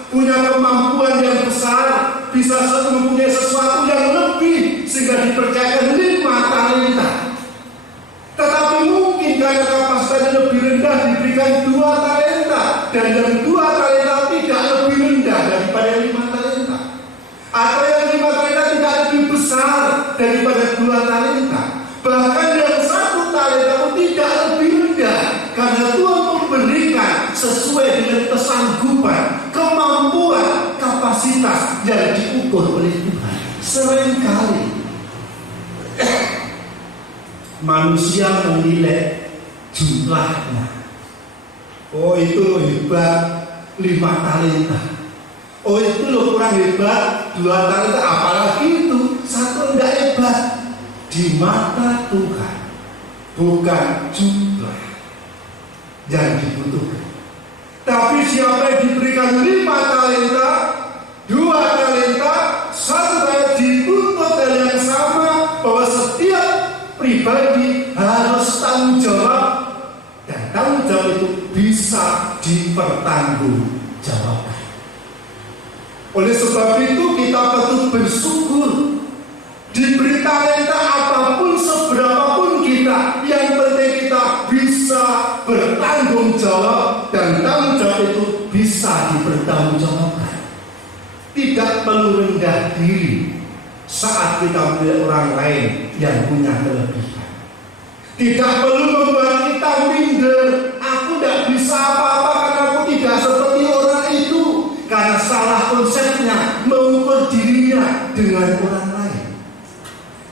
punya kemampuan yang besar, bisa mempunyai sesuatu yang lebih, sehingga dipercayakan 5 talenta. Tetapi mungkin karena kapasitasnya lebih rendah diberikan 2 talenta, dan yang 2 talenta tidak lebih rendah daripada 5 talenta, atau yang 5 talenta tidak lebih besar daripada 2 talenta. Bahkan yang 1 talenta pun tidak lebih rendah, karena Tuhan memberikan sesuai dengan kesanggupan, kemampuan, kapasitas yang diukur oleh Tuhan. Seringkali manusia menilai jumlahnya, Oh itu lo hebat, 5 talenta. Oh itu lo kurang hebat, 2 talenta. Apalagi itu 1 enggak hebat. Di mata Tuhan bukan jumlah yang dibutuhkan, tapi siapa yang diberikan 5 talenta, 2 talenta, 1 talenta, dituntut hal yang sama, bahwa setiap pribadi harus tanggung jawab, dan tanggung jawab itu bisa dipertanggungjawabkan. Oleh sebab itu kita patut bersyukur diberi talenta apapun, seberapapun kita, yang penting kita bisa bertanggung jawab, dan tanggung jawab itu bisa dipertanggungjawabkan. Tidak perlu rendah diri saat kita melihat orang lain yang punya kelebihan. Tidak perlu membuat kita minder. Aku tidak bisa apa-apa karena aku tidak seperti orang itu. Karena salah konsepnya mengukur dirinya dengan orang lain.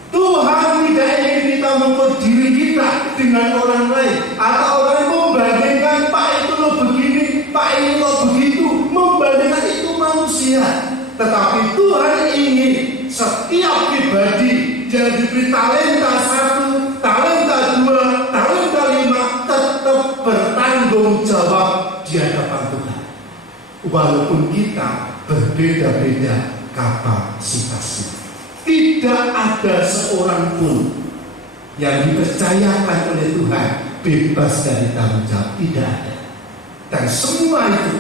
Tuhan tidak ingin kita mengukur diri kita dengan orang lain, atau orang yang membandingkan, Pak itu lo begini, Pak ini lo begitu. Membandingkan itu manusia. Tetapi Tuhan ingin setiap pribadi yang diberi talenta 1, talenta 2, talenta 5 tetap bertanggung jawab di hadapan Tuhan. Walaupun kita berbeda-beda kapasitasnya. Tidak ada seorang pun yang dipercayakan oleh Tuhan bebas dari tanggung jawab. Tidak ada. Dan semua itu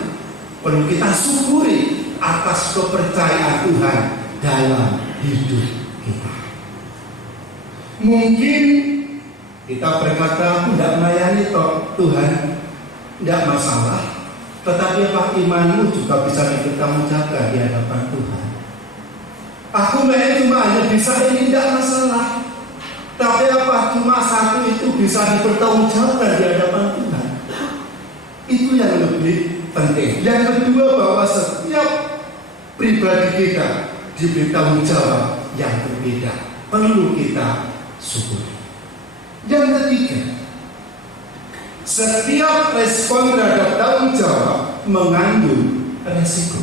perlu kita syukuri atas kepercayaan Tuhan dalam hidup kita. Mungkin kita berkata, aku tidak melayani Tuhan, tidak masalah. Tetapi apa imanmu juga bisa dipertanggungjawabkan di hadapan Tuhan. Aku cuma hanya bisa ini, tidak masalah. Tapi apa cuma 1 itu bisa dipertanggungjawabkan di hadapan Tuhan. Itu yang lebih penting. Yang kedua, bahwa setiap pribadi kita diberi tanggung jawab yang berbeda, perlu kita syukuri. Yang ketiga, setiap respon terhadap tanggung jawab mengandung resiko.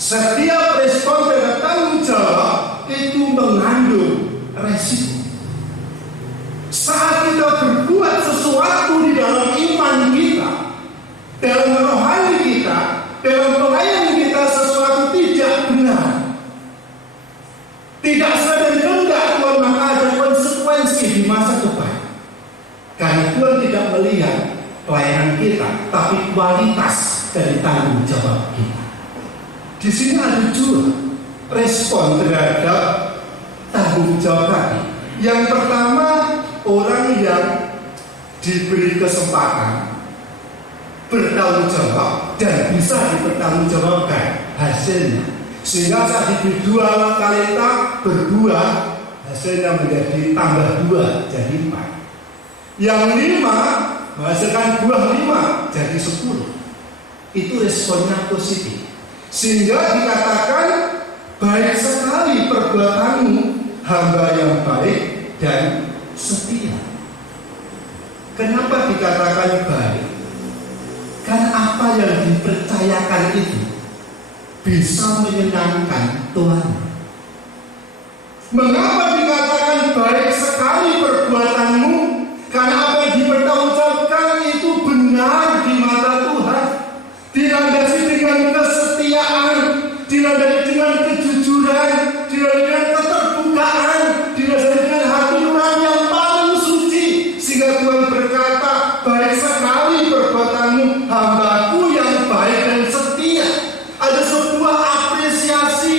Setiap respon terhadap tanggung jawab itu mengandung resiko. Saat kita berbuat sesuatu di dalam iman kita, dalam rohani kita, dalam pelayanan kita, sesuatu tidak benar, tidak sesuai dengan kehendak Tuhan, maka ada konsekuensi di masa depan. Karena Tuhan tidak melihat pelayanan kita, tapi kualitas dari tanggung jawab kita. Di sini ada 2 respon terhadap tanggung jawab tadi. Yang pertama, orang yang diberi kesempatan bertanggung jawab dan bisa dipertanggungjawabkan hasilnya, sehingga saat diberi 2 talenta berbuah, hasilnya menjadi tambah 2 jadi 4. Yang 5 menghasilkan buah 5 jadi 10. Itu responnya positif, sehingga dikatakan baik sekali perbuatanmu, hamba yang baik dan setia. Kenapa dikatakan baik? Karena apa yang dipercayakan itu bisa menyenangkan Tuhan. Mengapa dikatakan baik sekali perbuatanmu? Karena apa yang dipertanggungjawabkan itu benar di mata Tuhan. Dilandasi dengan kesetiaan, dilandasi dengan kejujuran, dilandasi dengan keterbukaan, dilandasi dengan hati nurani yang paling suci, sehingga Tuhan berkata, baik sekali perbuatanmu, hambaku yang baik dan setia. Ada sebuah apresiasi,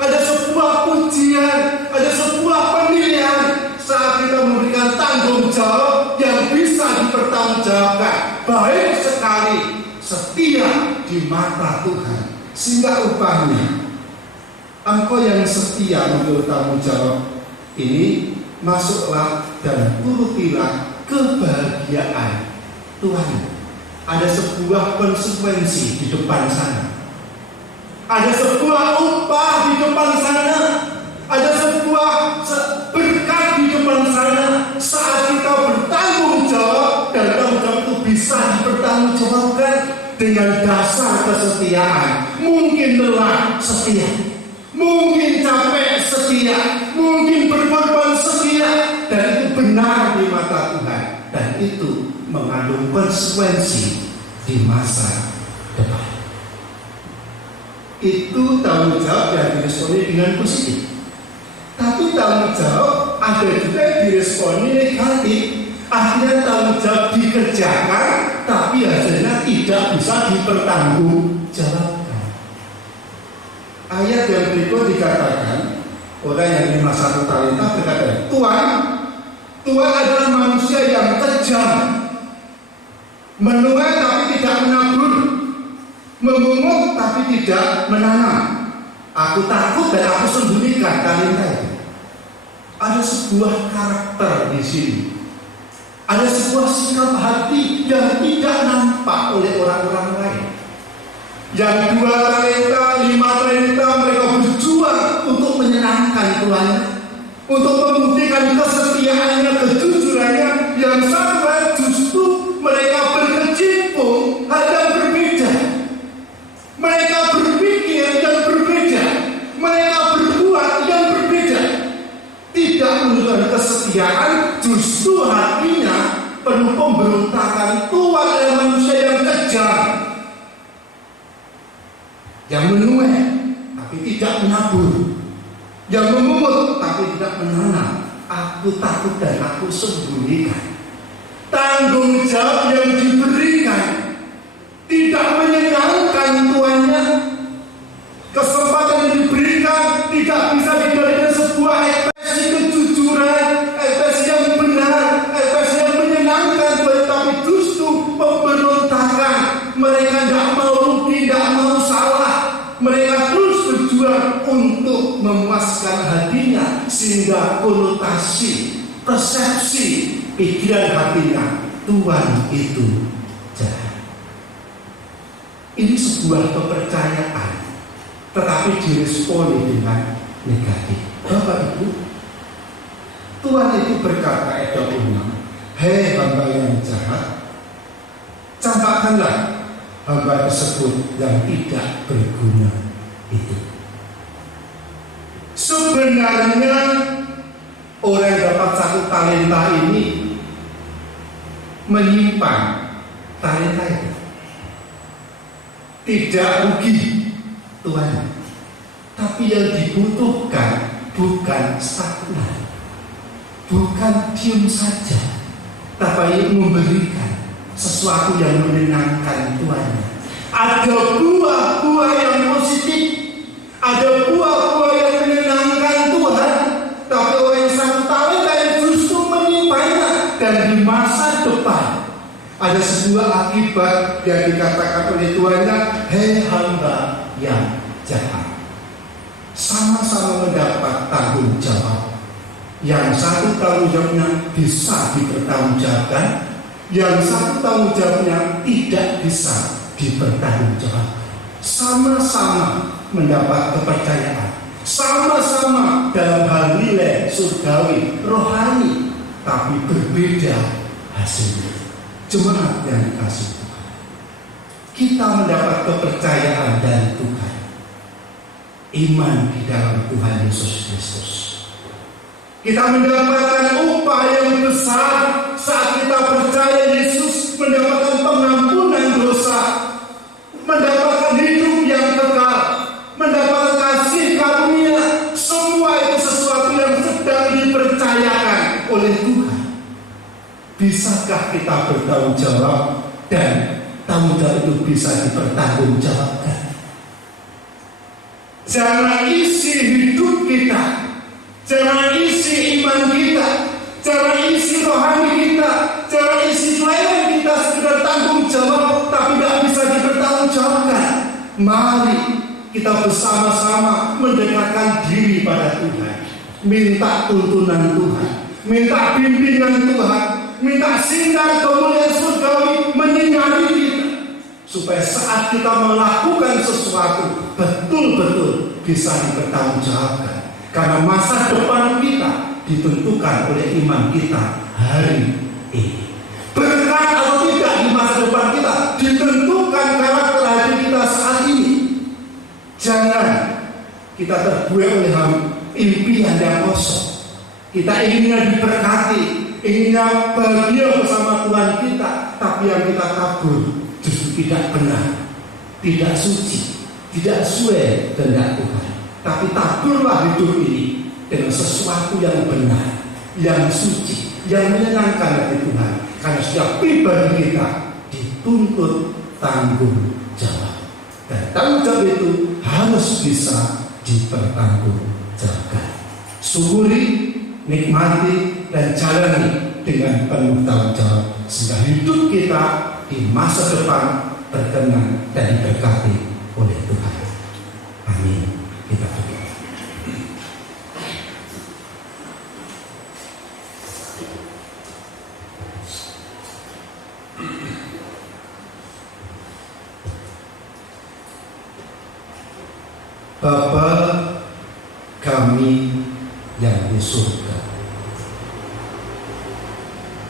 ada sebuah pujian, ada sebuah penilaian saat kita memberikan tanggung jawab yang bisa dipertanggungjawabkan. Baik sekali, setia di mata Tuhan, sehingga upahnya engkau yang setia menurut tanggung jawab ini, masuklah dan turutilah kebahagiaan Tuhan. Ada sebuah konsekuensi di depan sana, ada sebuah upah di depan sana, ada sebuah berkat di depan sana saat kita bertanggung jawab, dan tanggung jawab itu bisa dengan dasar kesetiaan. Mungkin lelah setia, mungkin capek setia, mungkin berkorban setia, dan itu benar di mata Tuhan, dan itu mengandung konsekuensi di masa depan. Itu tanggung jawab yang diresponi dengan positif. Tapi tanggung jawab ada juga yang diresponi negatif. Akhirnya tanggung jawab dikerjakan, tapi hasilnya tidak bisa dipertanggungjawabkan. Ayat yang berikut dikatakan, orang yang 51 talenta berkata, Tuhan adalah manusia yang kejam, menuai tapi tidak menabur, memungut tapi tidak menanam. Aku takut dan aku sembunyikan talenta itu. Ada sebuah karakter di sini. Ada sebuah sikap hati yang tidak nampak oleh orang-orang lain. Yang 2 talenta, 5 talenta, mereka berjuang untuk menyenangkan Tuhan, untuk membuktikan kesetiaannya, kejujurannya. Yang satu lain justru mereka berkecimpung hal yang berbeda. Mereka berpikir yang berbeda. Mereka berbuat yang berbeda. Tidak menunjukkan kesetiaan, justru hatinya penuh pemberontakan. Tuhan adalah manusia yang kejam, yang menuai tapi tidak menabur, yang memungut tapi tidak menanam. Aku takut dan aku sembunyikan. Tanggung jawab yang diberikan tidak menyenangkan tuannya. Kesempatan yang diberikan tidak bisa dijadikan sebuah ekspresi kejujuran, ekspresi yang benar, ekspresi yang menyenangkan, tetapi justru pemberontakan. Mereka tidak mau rugi, tidak mau salah. Mereka terus berjuang untuk memuaskan hatinya, sehingga konotasi, persepsi, pikiran hatinya, Tuhan itu jahat. Ini sebuah kepercayaan, tetapi diresponi dengan negatif. Bapak Ibu, Tuhan itu berkata ayat 26, hei hamba yang jahat, campakkanlah hamba tersebut yang tidak berguna itu. Sebenarnya orang yang dapat 1 talenta ini menyimpan talenta itu, tidak rugi Tuhan. Tapi yang dibutuhkan bukan stagnan, bukan diam saja, tapi memberikan sesuatu yang menyenangkan Tuhan. Ada buah-buah yang positif, ada buah-buah yang menyenangkan Tuhan. Tapi orang yang 1 talenta yang justru menyimpannya, dan di masa depan ada sebuah akibat yang dikatakan oleh tuannya, hei hamba yang jahat. Sama-sama mendapat tanggung jawab. Yang satu tanggung jawabnya bisa dipertanggungjawabkan, yang satu tanggung jawabnya tidak bisa dipertanggungjawabkan. Sama-sama mendapat kepercayaan, sama-sama dalam hal nilai surgawi, rohani, tapi berbeda hasilnya. Jemaat yang dikasihi Tuhan, kita mendapat kepercayaan dari Tuhan, iman di dalam Tuhan Yesus Kristus. Kita mendapatkan upah yang besar saat kita percaya Yesus, mendapatkan pengampunan dosa, mendapatkan hidup yang kekal, mendapatkan kasih karunia. Semua itu sesuatu yang sedang dipercayakan oleh Tuhan. Bisakah kita bertanggung jawab, dan tanggung jawab itu bisa dipertanggungjawabkan? Jangan isi hidup kita, jangan isi iman kita, jangan isi rohani kita, jangan isi pelayanan kita sekedar tanggung jawab tapi tidak bisa dipertanggungjawabkan. Mari kita bersama-sama mendekatkan diri pada Tuhan, minta tuntunan Tuhan, minta bimbingan Tuhan, minta sinar kemuliaan surgawi menyinari kita, supaya saat kita melakukan sesuatu betul-betul bisa dipertanggungjawabkan. Karena masa depan kita ditentukan oleh iman kita hari ini. Berkat atau tidak di masa depan kita ditentukan karena kita terbuai oleh impian yang kosong. Kita inginnya diberkati, inginnya bahagia bersama Tuhan kita, tapi yang kita tabur justru tidak benar, tidak suci, tidak sesuai kehendak Tuhan. Tapi taburlah hidup ini dengan sesuatu yang benar, yang suci, yang menyenangkan hati Tuhan. Karena setiap pribadi kita dituntut tanggung jawab. Dan tanggung jawab itu harus bisa dipertanggungjawabkan. Syukuri, nikmati, dan jalani dengan penuh tanggung jawab, sehingga hidup kita di masa depan terkenang dan diberkati oleh Tuhan. Amin. Kita berdoa. Bapa kami yang di surga,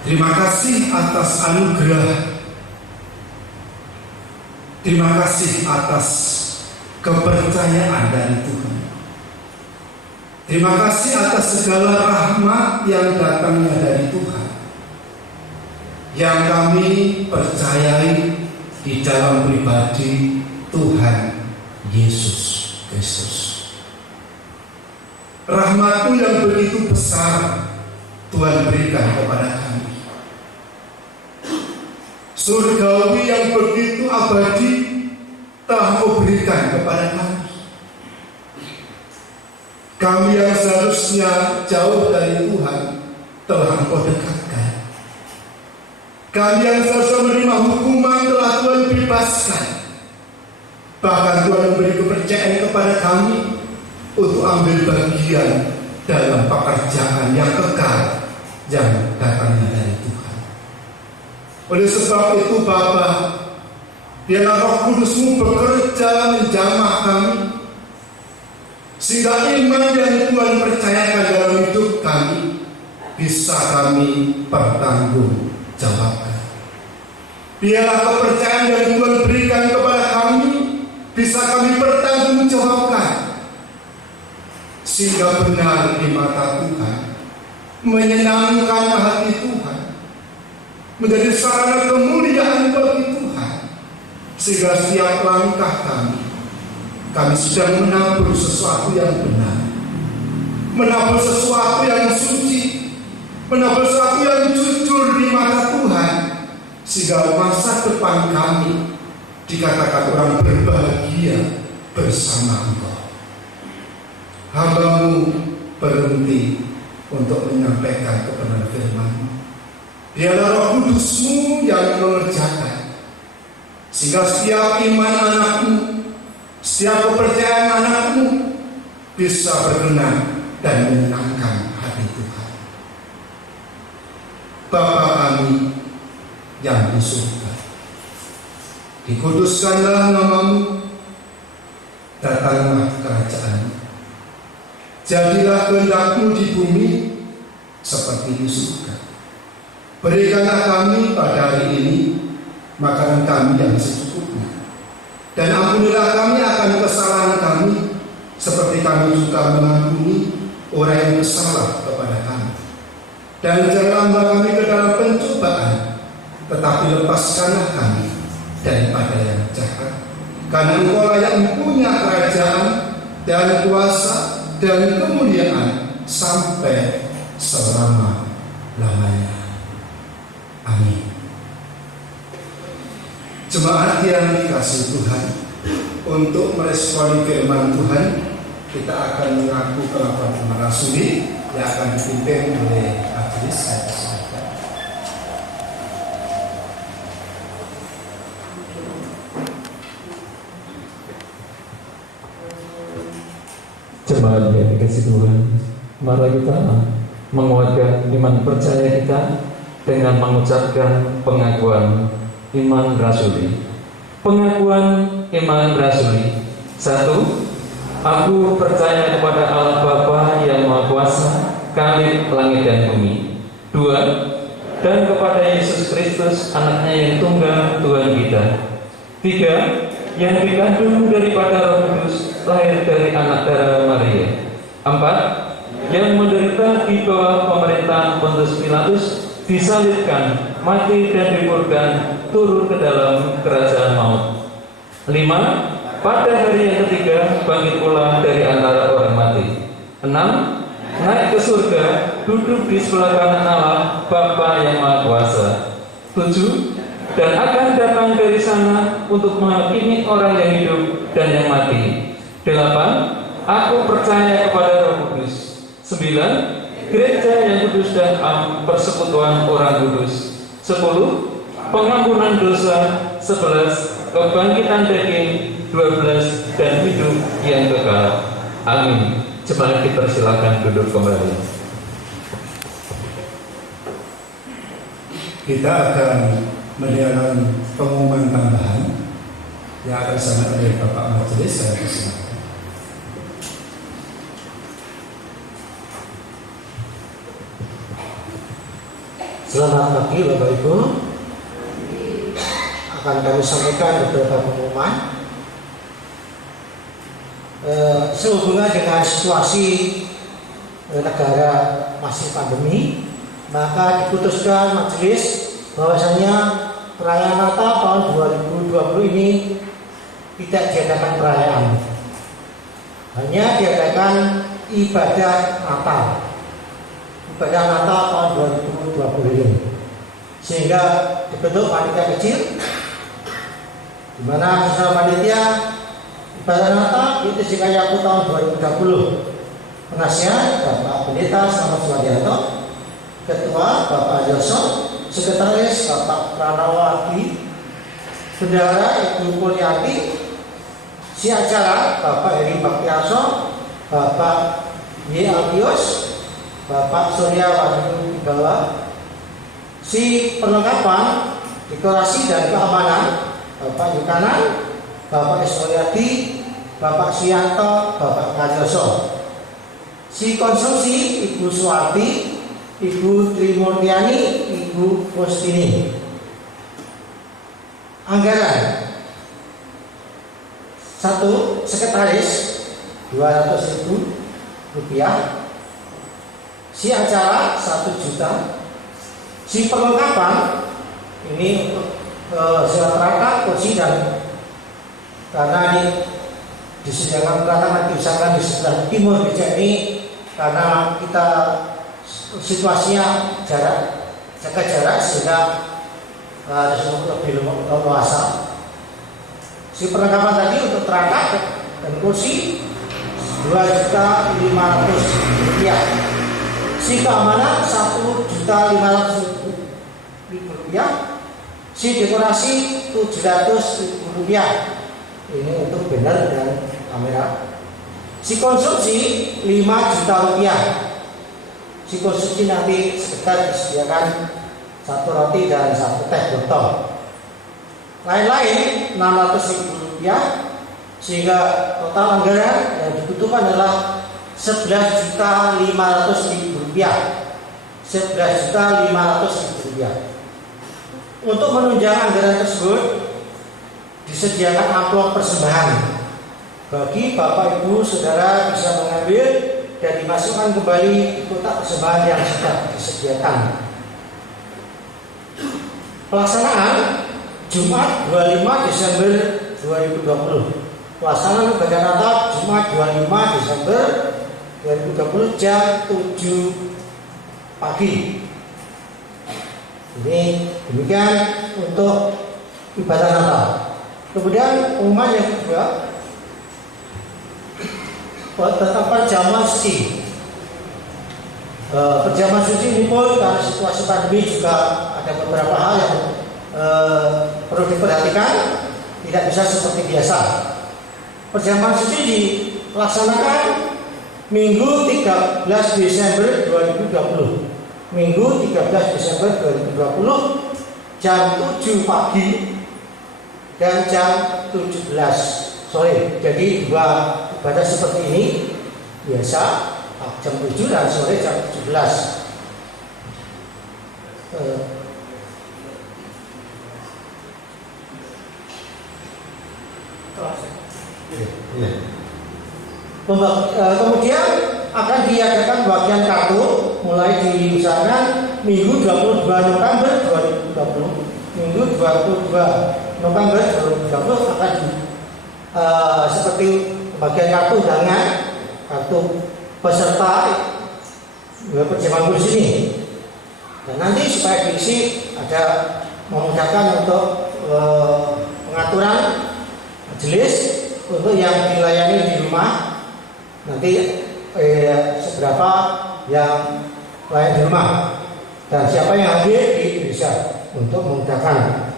terima kasih atas anugerah, terima kasih atas kepercayaan dari Tuhan, terima kasih atas segala rahmat yang datangnya dari Tuhan, yang kami percayai di dalam pribadi Tuhan Yesus Kristus. Rahmat-Mu yang begitu besar Tuhan berikan kepada kami. Surgawi yang begitu abadi telah Kau berikan kepada kami. Kami yang seharusnya jauh dari Tuhan telah Engkau dekatkan. Kami yang seharusnya menerima hukuman telah Tuhan bebaskan. Bahkan Tuhan memberi kepercayaan kepada kami untuk ambil bagian dalam pekerjaan yang kekal yang datangnya dari Tuhan. Oleh sebab itu Bapa, biarlah Roh Kudus-Mu bekerja menjamah kami, sehingga iman yang Tuhan percayakan dalam hidup kami bisa kami pertanggungjawabkan. Biarlah kepercayaan yang Tuhan berikan kepada kami bisa kami pertanggungjawabkan, sehingga benar di mata Tuhan, menyenangkan hati Tuhan, menjadi sarana kemuliaan bagi Tuhan, sehingga setiap langkah kami sedang menabur sesuatu yang benar, menabur sesuatu yang suci, menabur sesuatu yang jujur di mata Tuhan, sehingga masa depan kami dikatakan orang berbahagia bersama Engkau. Hamba-Mu berhenti untuk menyampaikan kebenaran firman-Mu. Biarlah Roh Kudus-Mu yang mengerjakan, sehingga setiap iman anak-Mu, setiap kepercayaan anak-Mu bisa berkenan dan menyenangkan hati Tuhan. Bapa kami yang di surga, dikuduskanlah nama-Mu, datanglah kerajaan-Mu, jadilah kehendak-Mu di bumi seperti di surga. Berikanlah kami pada hari ini makanan kami yang secukupnya, dan ampunilah kami akan kesalahan kami, seperti kami juga mengampuni orang yang bersalah kepada kami. Dan janganlah kami ke dalam pencobaan, tetapi lepaskanlah kami daripada yang jahat. Karena Engkau yang punya kerajaan dan kuasa dan kemuliaan sampai selama-lamanya. Amin. Jemaat yang dikasihi Tuhan, untuk meresponi firman Tuhan, kita akan mengaku kelakuan rasuli yang akan dipimpin oleh majelis. Saya persilakan. Jemaat yang dikasihi Tuhan, mari kita menguatkan iman percaya kita dengan mengucapkan pengakuan iman rasuli. Pengakuan iman rasuli. 1. Aku percaya kepada Allah Bapa yang Maha Kuasa, Khalid langit dan bumi. 2. Dan kepada Yesus Kristus, anaknya yang tunggal, Tuhan kita. 3. yang dikandung daripada Roh Kudus, lahir dari anak darah Maria. 4. Yang menderita di bawah pemerintahan Pontius Pilatus, disalibkan, mati dan dikuburkan, turun ke dalam kerajaan maut. 5. Pada hari yang ketiga bangkit pula dari antara orang mati. 6. Naik ke surga, duduk di sebelah kanan Allah Bapa yang Maha Kuasa. 7. Dan akan datang dari sana untuk menghakimi orang yang hidup dan yang mati. 8. Aku percaya kepada Roh Kudus. 9. Gereja yang kudus dan persekutuan orang kudus. 10. Pengampunan dosa. 11. Kebangkitan daging. 12. Dan hidup yang kekal. Amin. Jemaat dipersilakan duduk kembali. Kita akan mendengarkan pengumuman tambahan yang akan disampaikan oleh Bapak Majelis. Saya persilakan. Selamat pagi Bapak Ibu. Akan kami sampaikan beberapa pengumuman sehubungan dengan situasi negara masih pandemi, maka diputuskan majelis bahwasanya perayaan Natal tahun 2020 ini tidak diadakan perayaan, hanya diadakan ibadah Natal tahun 2020 ini, sehingga dibentuk panitia kecil di mana bersama panitia ibadah Natal itu Dikayaku tahun 2020. Penasihat Bapak Pendeta Selamat Suwardianto, Ketua Bapak Yoso, Sekretaris Bapak Pranawati, Bendahara Ibu Pulyati, si acara Bapak Heri Baktiarso, Bapak Y. Albios, Bapak Surya Wahyu Wibawa, si perlengkapan dekorasi dan keamanan Bapak Yukanan, Bapak Esmoyati, Bapak Sianto, Bapak Karyoso, si konsumsi Ibu Suwarti, Ibu Trimurtiani, Ibu Postini. Anggaran 1. Sekretaris 200.000 rupiah, si acara 1 juta, si perlengkapan ini untuk peralatan kursi dan karena ini disediakan peralatan nanti misalkan di sebelah timur gereja ini karena kita situasinya jaga jarak sehingga harus lebih luasa. Si perlengkapan tadi untuk perangkat dan kursi 2.500.000 rupiah. Si keamanan 1.500.000 rupiah. Si dekorasi 700.000 rupiah. Ini untuk banner dan kamera. Si konsumsi 5 juta rupiah. Si konsumsi nanti sekedar disediakan 1 roti dan 1 teh botol. Lain-lain 600.000 rupiah, sehingga total anggaran yang dibutuhkan adalah 11.500.000 rupiah. 11.500.000 rupiah. Untuk menunjang anggaran tersebut disediakan amplop persembahan bagi Bapak Ibu Saudara bisa mengambil dan dimasukkan kembali di kotak persembahan yang sudah disediakan. Pelaksanaan Jumat 25 Desember 2020. Pelaksanaan ibadah Natal Jumat 25 Desember 2020 jam 7 pagi. Ini demikian untuk ibadah Natal. Kemudian pengumuman yang kedua tentang perjamuan suci. Perjamuan suci ini pun karena situasi pandemi juga ada beberapa hal yang perlu diperhatikan, tidak bisa seperti biasa. Perjamuan suci dilaksanakan Minggu 13 Desember 2020. Minggu 13 Desember 2020 jam 7 pagi dan jam 17 sore. Jadi dua ibadah seperti ini biasa jam 7 dan sore jam 17. Kemudian akan diadakan bagian kartu mulai diusahakan Minggu 22 November 2020. Minggu 22 November 2020 akan seperti bagian kartu undangan, kartu peserta perjamuan kudus ini. Dan nanti supaya diisi ada memudahkan untuk pengaturan majelis untuk yang dilayani di rumah. Nanti seberapa yang layak di rumah dan siapa yang hadir di Indonesia untuk memudahkan.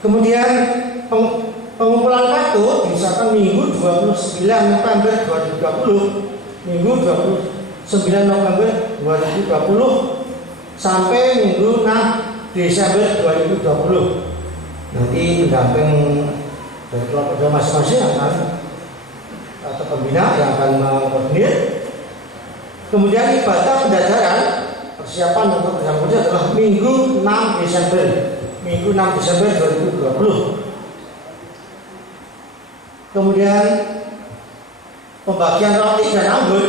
Kemudian pengumpulan kartu diusahakan Minggu 29 November 2020, Minggu 29 November 2020 sampai Minggu 6 Desember 2020. Nanti pendamping dari kelompok masing-masing atau pembina yang akan mengkoordinir. Kemudian ibadah pendadaran persiapan untuk perjamuan kudus adalah Minggu 6 Desember, Minggu 6 Desember 2020. Kemudian pembagian roti dan anggur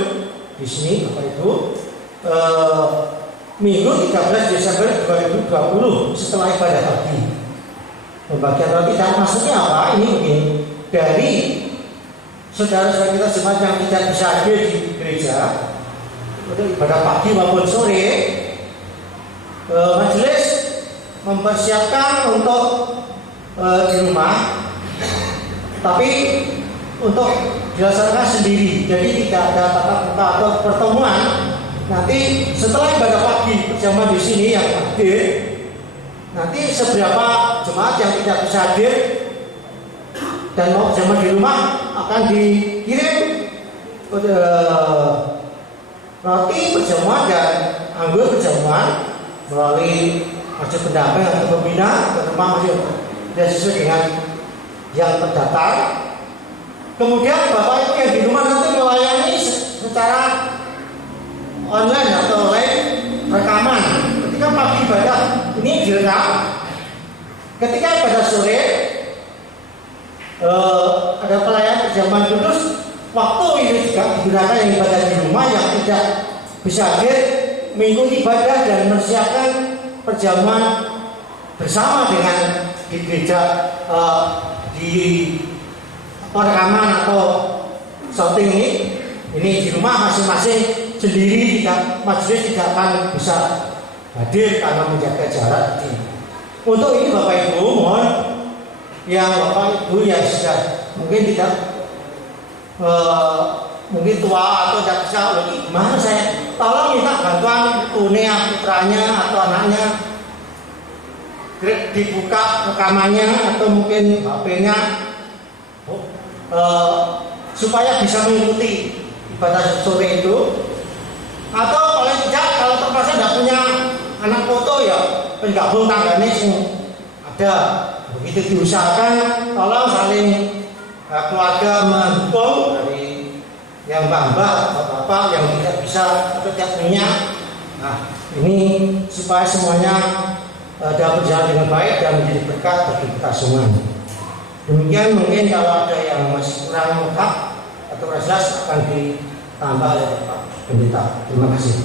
di sini Bapak Ibu Minggu 13 Desember 2020 setelah ibadah pagi. Pembagian roti dan maksudnya apa? Ini mungkin dari saudara-saudara kita jemaat yang tidak bisa hadir di gereja untuk ibadah pagi maupun sore, majelis mempersiapkan untuk di rumah, tapi untuk dilaksanakan sendiri. Jadi tidak ada tatap muka atau pertemuan. Nanti setelah ibadah pagi perjamuan di sini yang hadir, nanti seberapa jemaat yang tidak bisa hadir dan mau perjamuan di rumah akan dikirim roti perjamuan dan anggur perjamuan melalui majelis pendamping atau pembina ke rumah masing dan sesuai dengan yang terdaftar. Kemudian Bapak Ibu yang di rumah nanti melayani secara online atau live rekaman. Ketika pagi ibadah ini direkam. Ketika ibadah sore ada pelayanan perjamuan kudus. Waktu ini juga digunakan yang ibadah di rumah yang tidak bisa hadir mengikuti ibadah dan mempersiapkan perjamuan bersama dengan di gereja di rekaman atau shooting ini di rumah masing-masing sendiri, majelis tidak akan bisa hadir karena menjaga jarak. Untuk ini Bapak Ibu mohon yang Bapak Ibu yang sudah mungkin tidak mungkin tua atau tidak bisa lagi gimana saya tolong minta bantuan putranya atau anaknya dibuka rekamannya atau mungkin HP-nya supaya bisa mengikuti ibadah sore itu. Atau paling tidak kalau terpaksa tidak punya anak foto ya penggabung tangganya ada, begitu diusahakan tolong saling keluarga mendukung dari yang mbah-mbah bapak-bapak yang tidak bisa atau tidak punya. Nah ini supaya semuanya dapat berjalan dengan baik dan menjadi berkat bagi kita semua. Demikian mungkin kalau ada yang masih kurang lengkap atau kurang jelas akan ditambah oleh Bapak Pendeta. Terima kasih.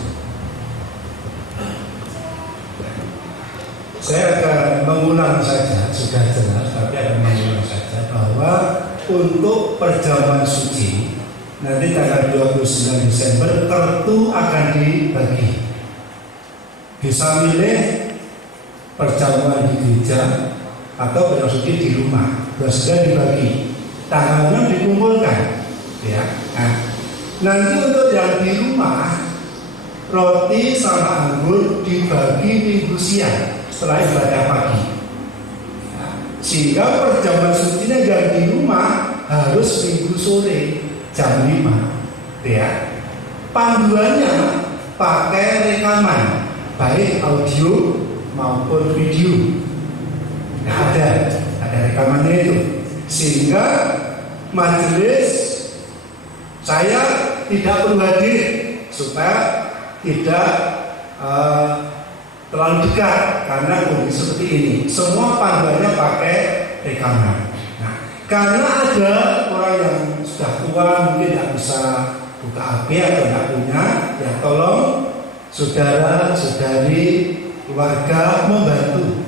Saya akan mengulang saja, sudah jelas, tapi akan mengulang saja bahwa untuk perjamuan suci nanti tanggal 29 Desember kartu akan dibagi. Bisa milih perjamuan di gereja atau perjamuan suci di rumah. Sudah dibagi, tanggalnya dikumpulkan, ya. Nah, nanti untuk yang di rumah roti sama anggur dibagi minggu siang setelah ibadah pagi. Nah, sehingga perjamuan suci yang di rumah harus minggu sore jam 5, ya. Panduannya pakai rekaman baik audio maupun video. Nah, ada rekamannya itu, sehingga majelis saya tidak perlu hadir supaya tidak terlalu dekat karena kondisi seperti ini. Semua panduannya pakai rekaman. Nah, Karena ada orang yang sudah tua mungkin tidak bisa buka HP atau tidak punya, ya tolong saudara, saudari, keluarga membantu.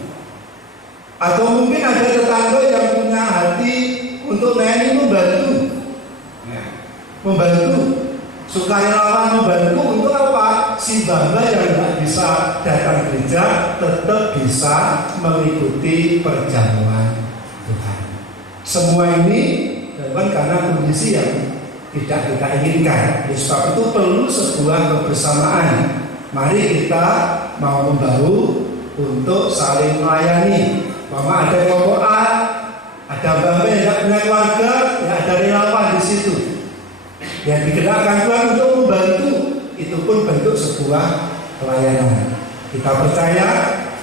Atau mungkin ada tetangga yang punya hati untuk melayani, membantu, sukarelawan membantu untuk apa? Si bangga yang tidak bisa datang gereja tetap bisa mengikuti perjamuan Tuhan. Semua ini bukan karena kondisi yang tidak kita inginkan. Sebab itu perlu sebuah kebersamaan. Mari kita mau membahu untuk saling melayani. Mama ada kelompok A, ada mbak yang tidak punya keluarga, ya ada relawan di situ. Yang digerakkan Tuhan untuk membantu, itu pun bentuk sebuah pelayanan. Kita percaya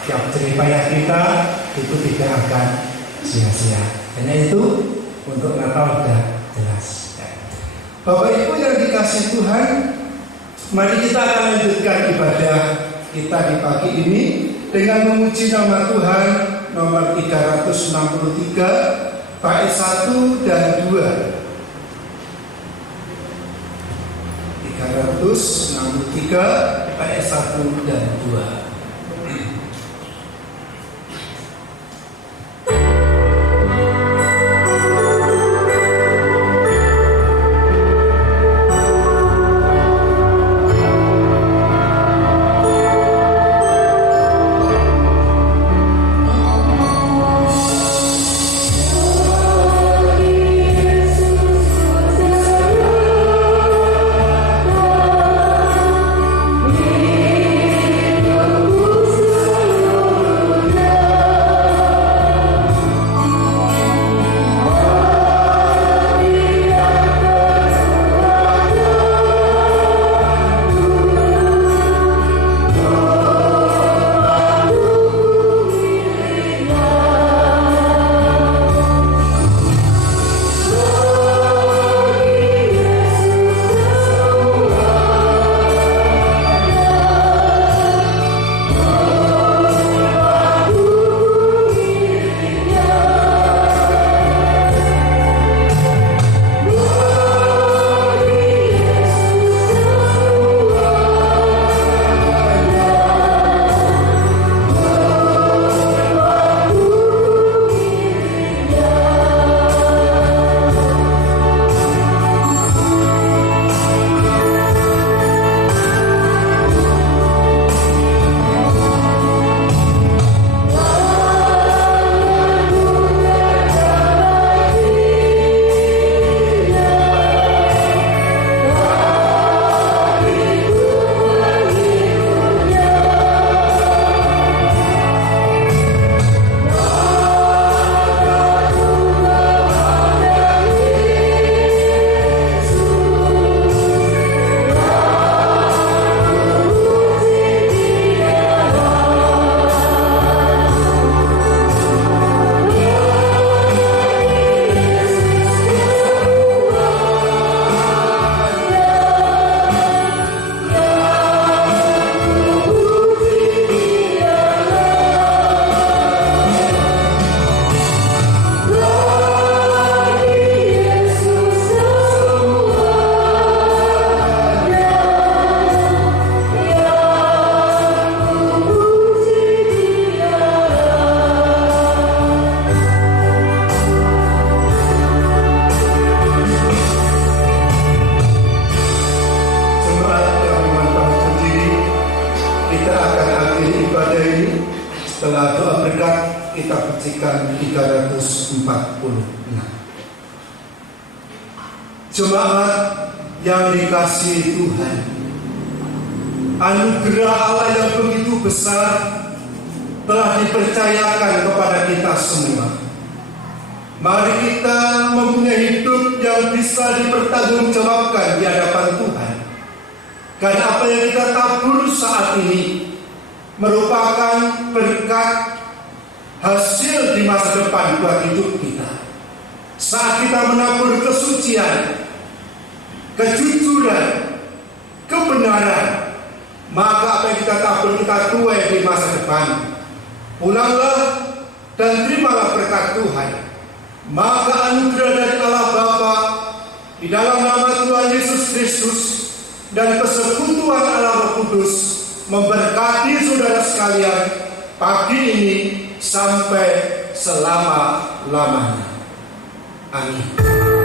tiap jerih payah kita itu tidak akan sia-sia. Hanya itu untuk Natal sudah jelas. Bapak Ibu yang dikasihi Tuhan, mari kita akan lanjutkan ibadah kita di pagi ini dengan memuji nama Tuhan nomor 363 bait 1 dan 2. 363 bait 1 dan 2. kita bacakan 346. Jemaat yang dikasihi Tuhan, anugerah Allah yang begitu besar telah dipercayakan kepada kita semua. Mari kita mempunyai hidup yang bisa dipertanggungjawabkan di hadapan Tuhan. Karena apa yang kita tabur saat ini merupakan berkat hasil di masa depan buat hidup kita. Saat kita menabur kesucian, kejujuran, kebenaran, maka apa yang kita tabur kita tuai di masa depan. Pulanglah dan terimalah berkat Tuhan. Maka anugerah dari Allah Bapa di dalam nama Tuhan Yesus Kristus dan persekutuan Allah Roh Kudus memberkati saudara sekalian pagi ini sampai selama-lamanya. Amin.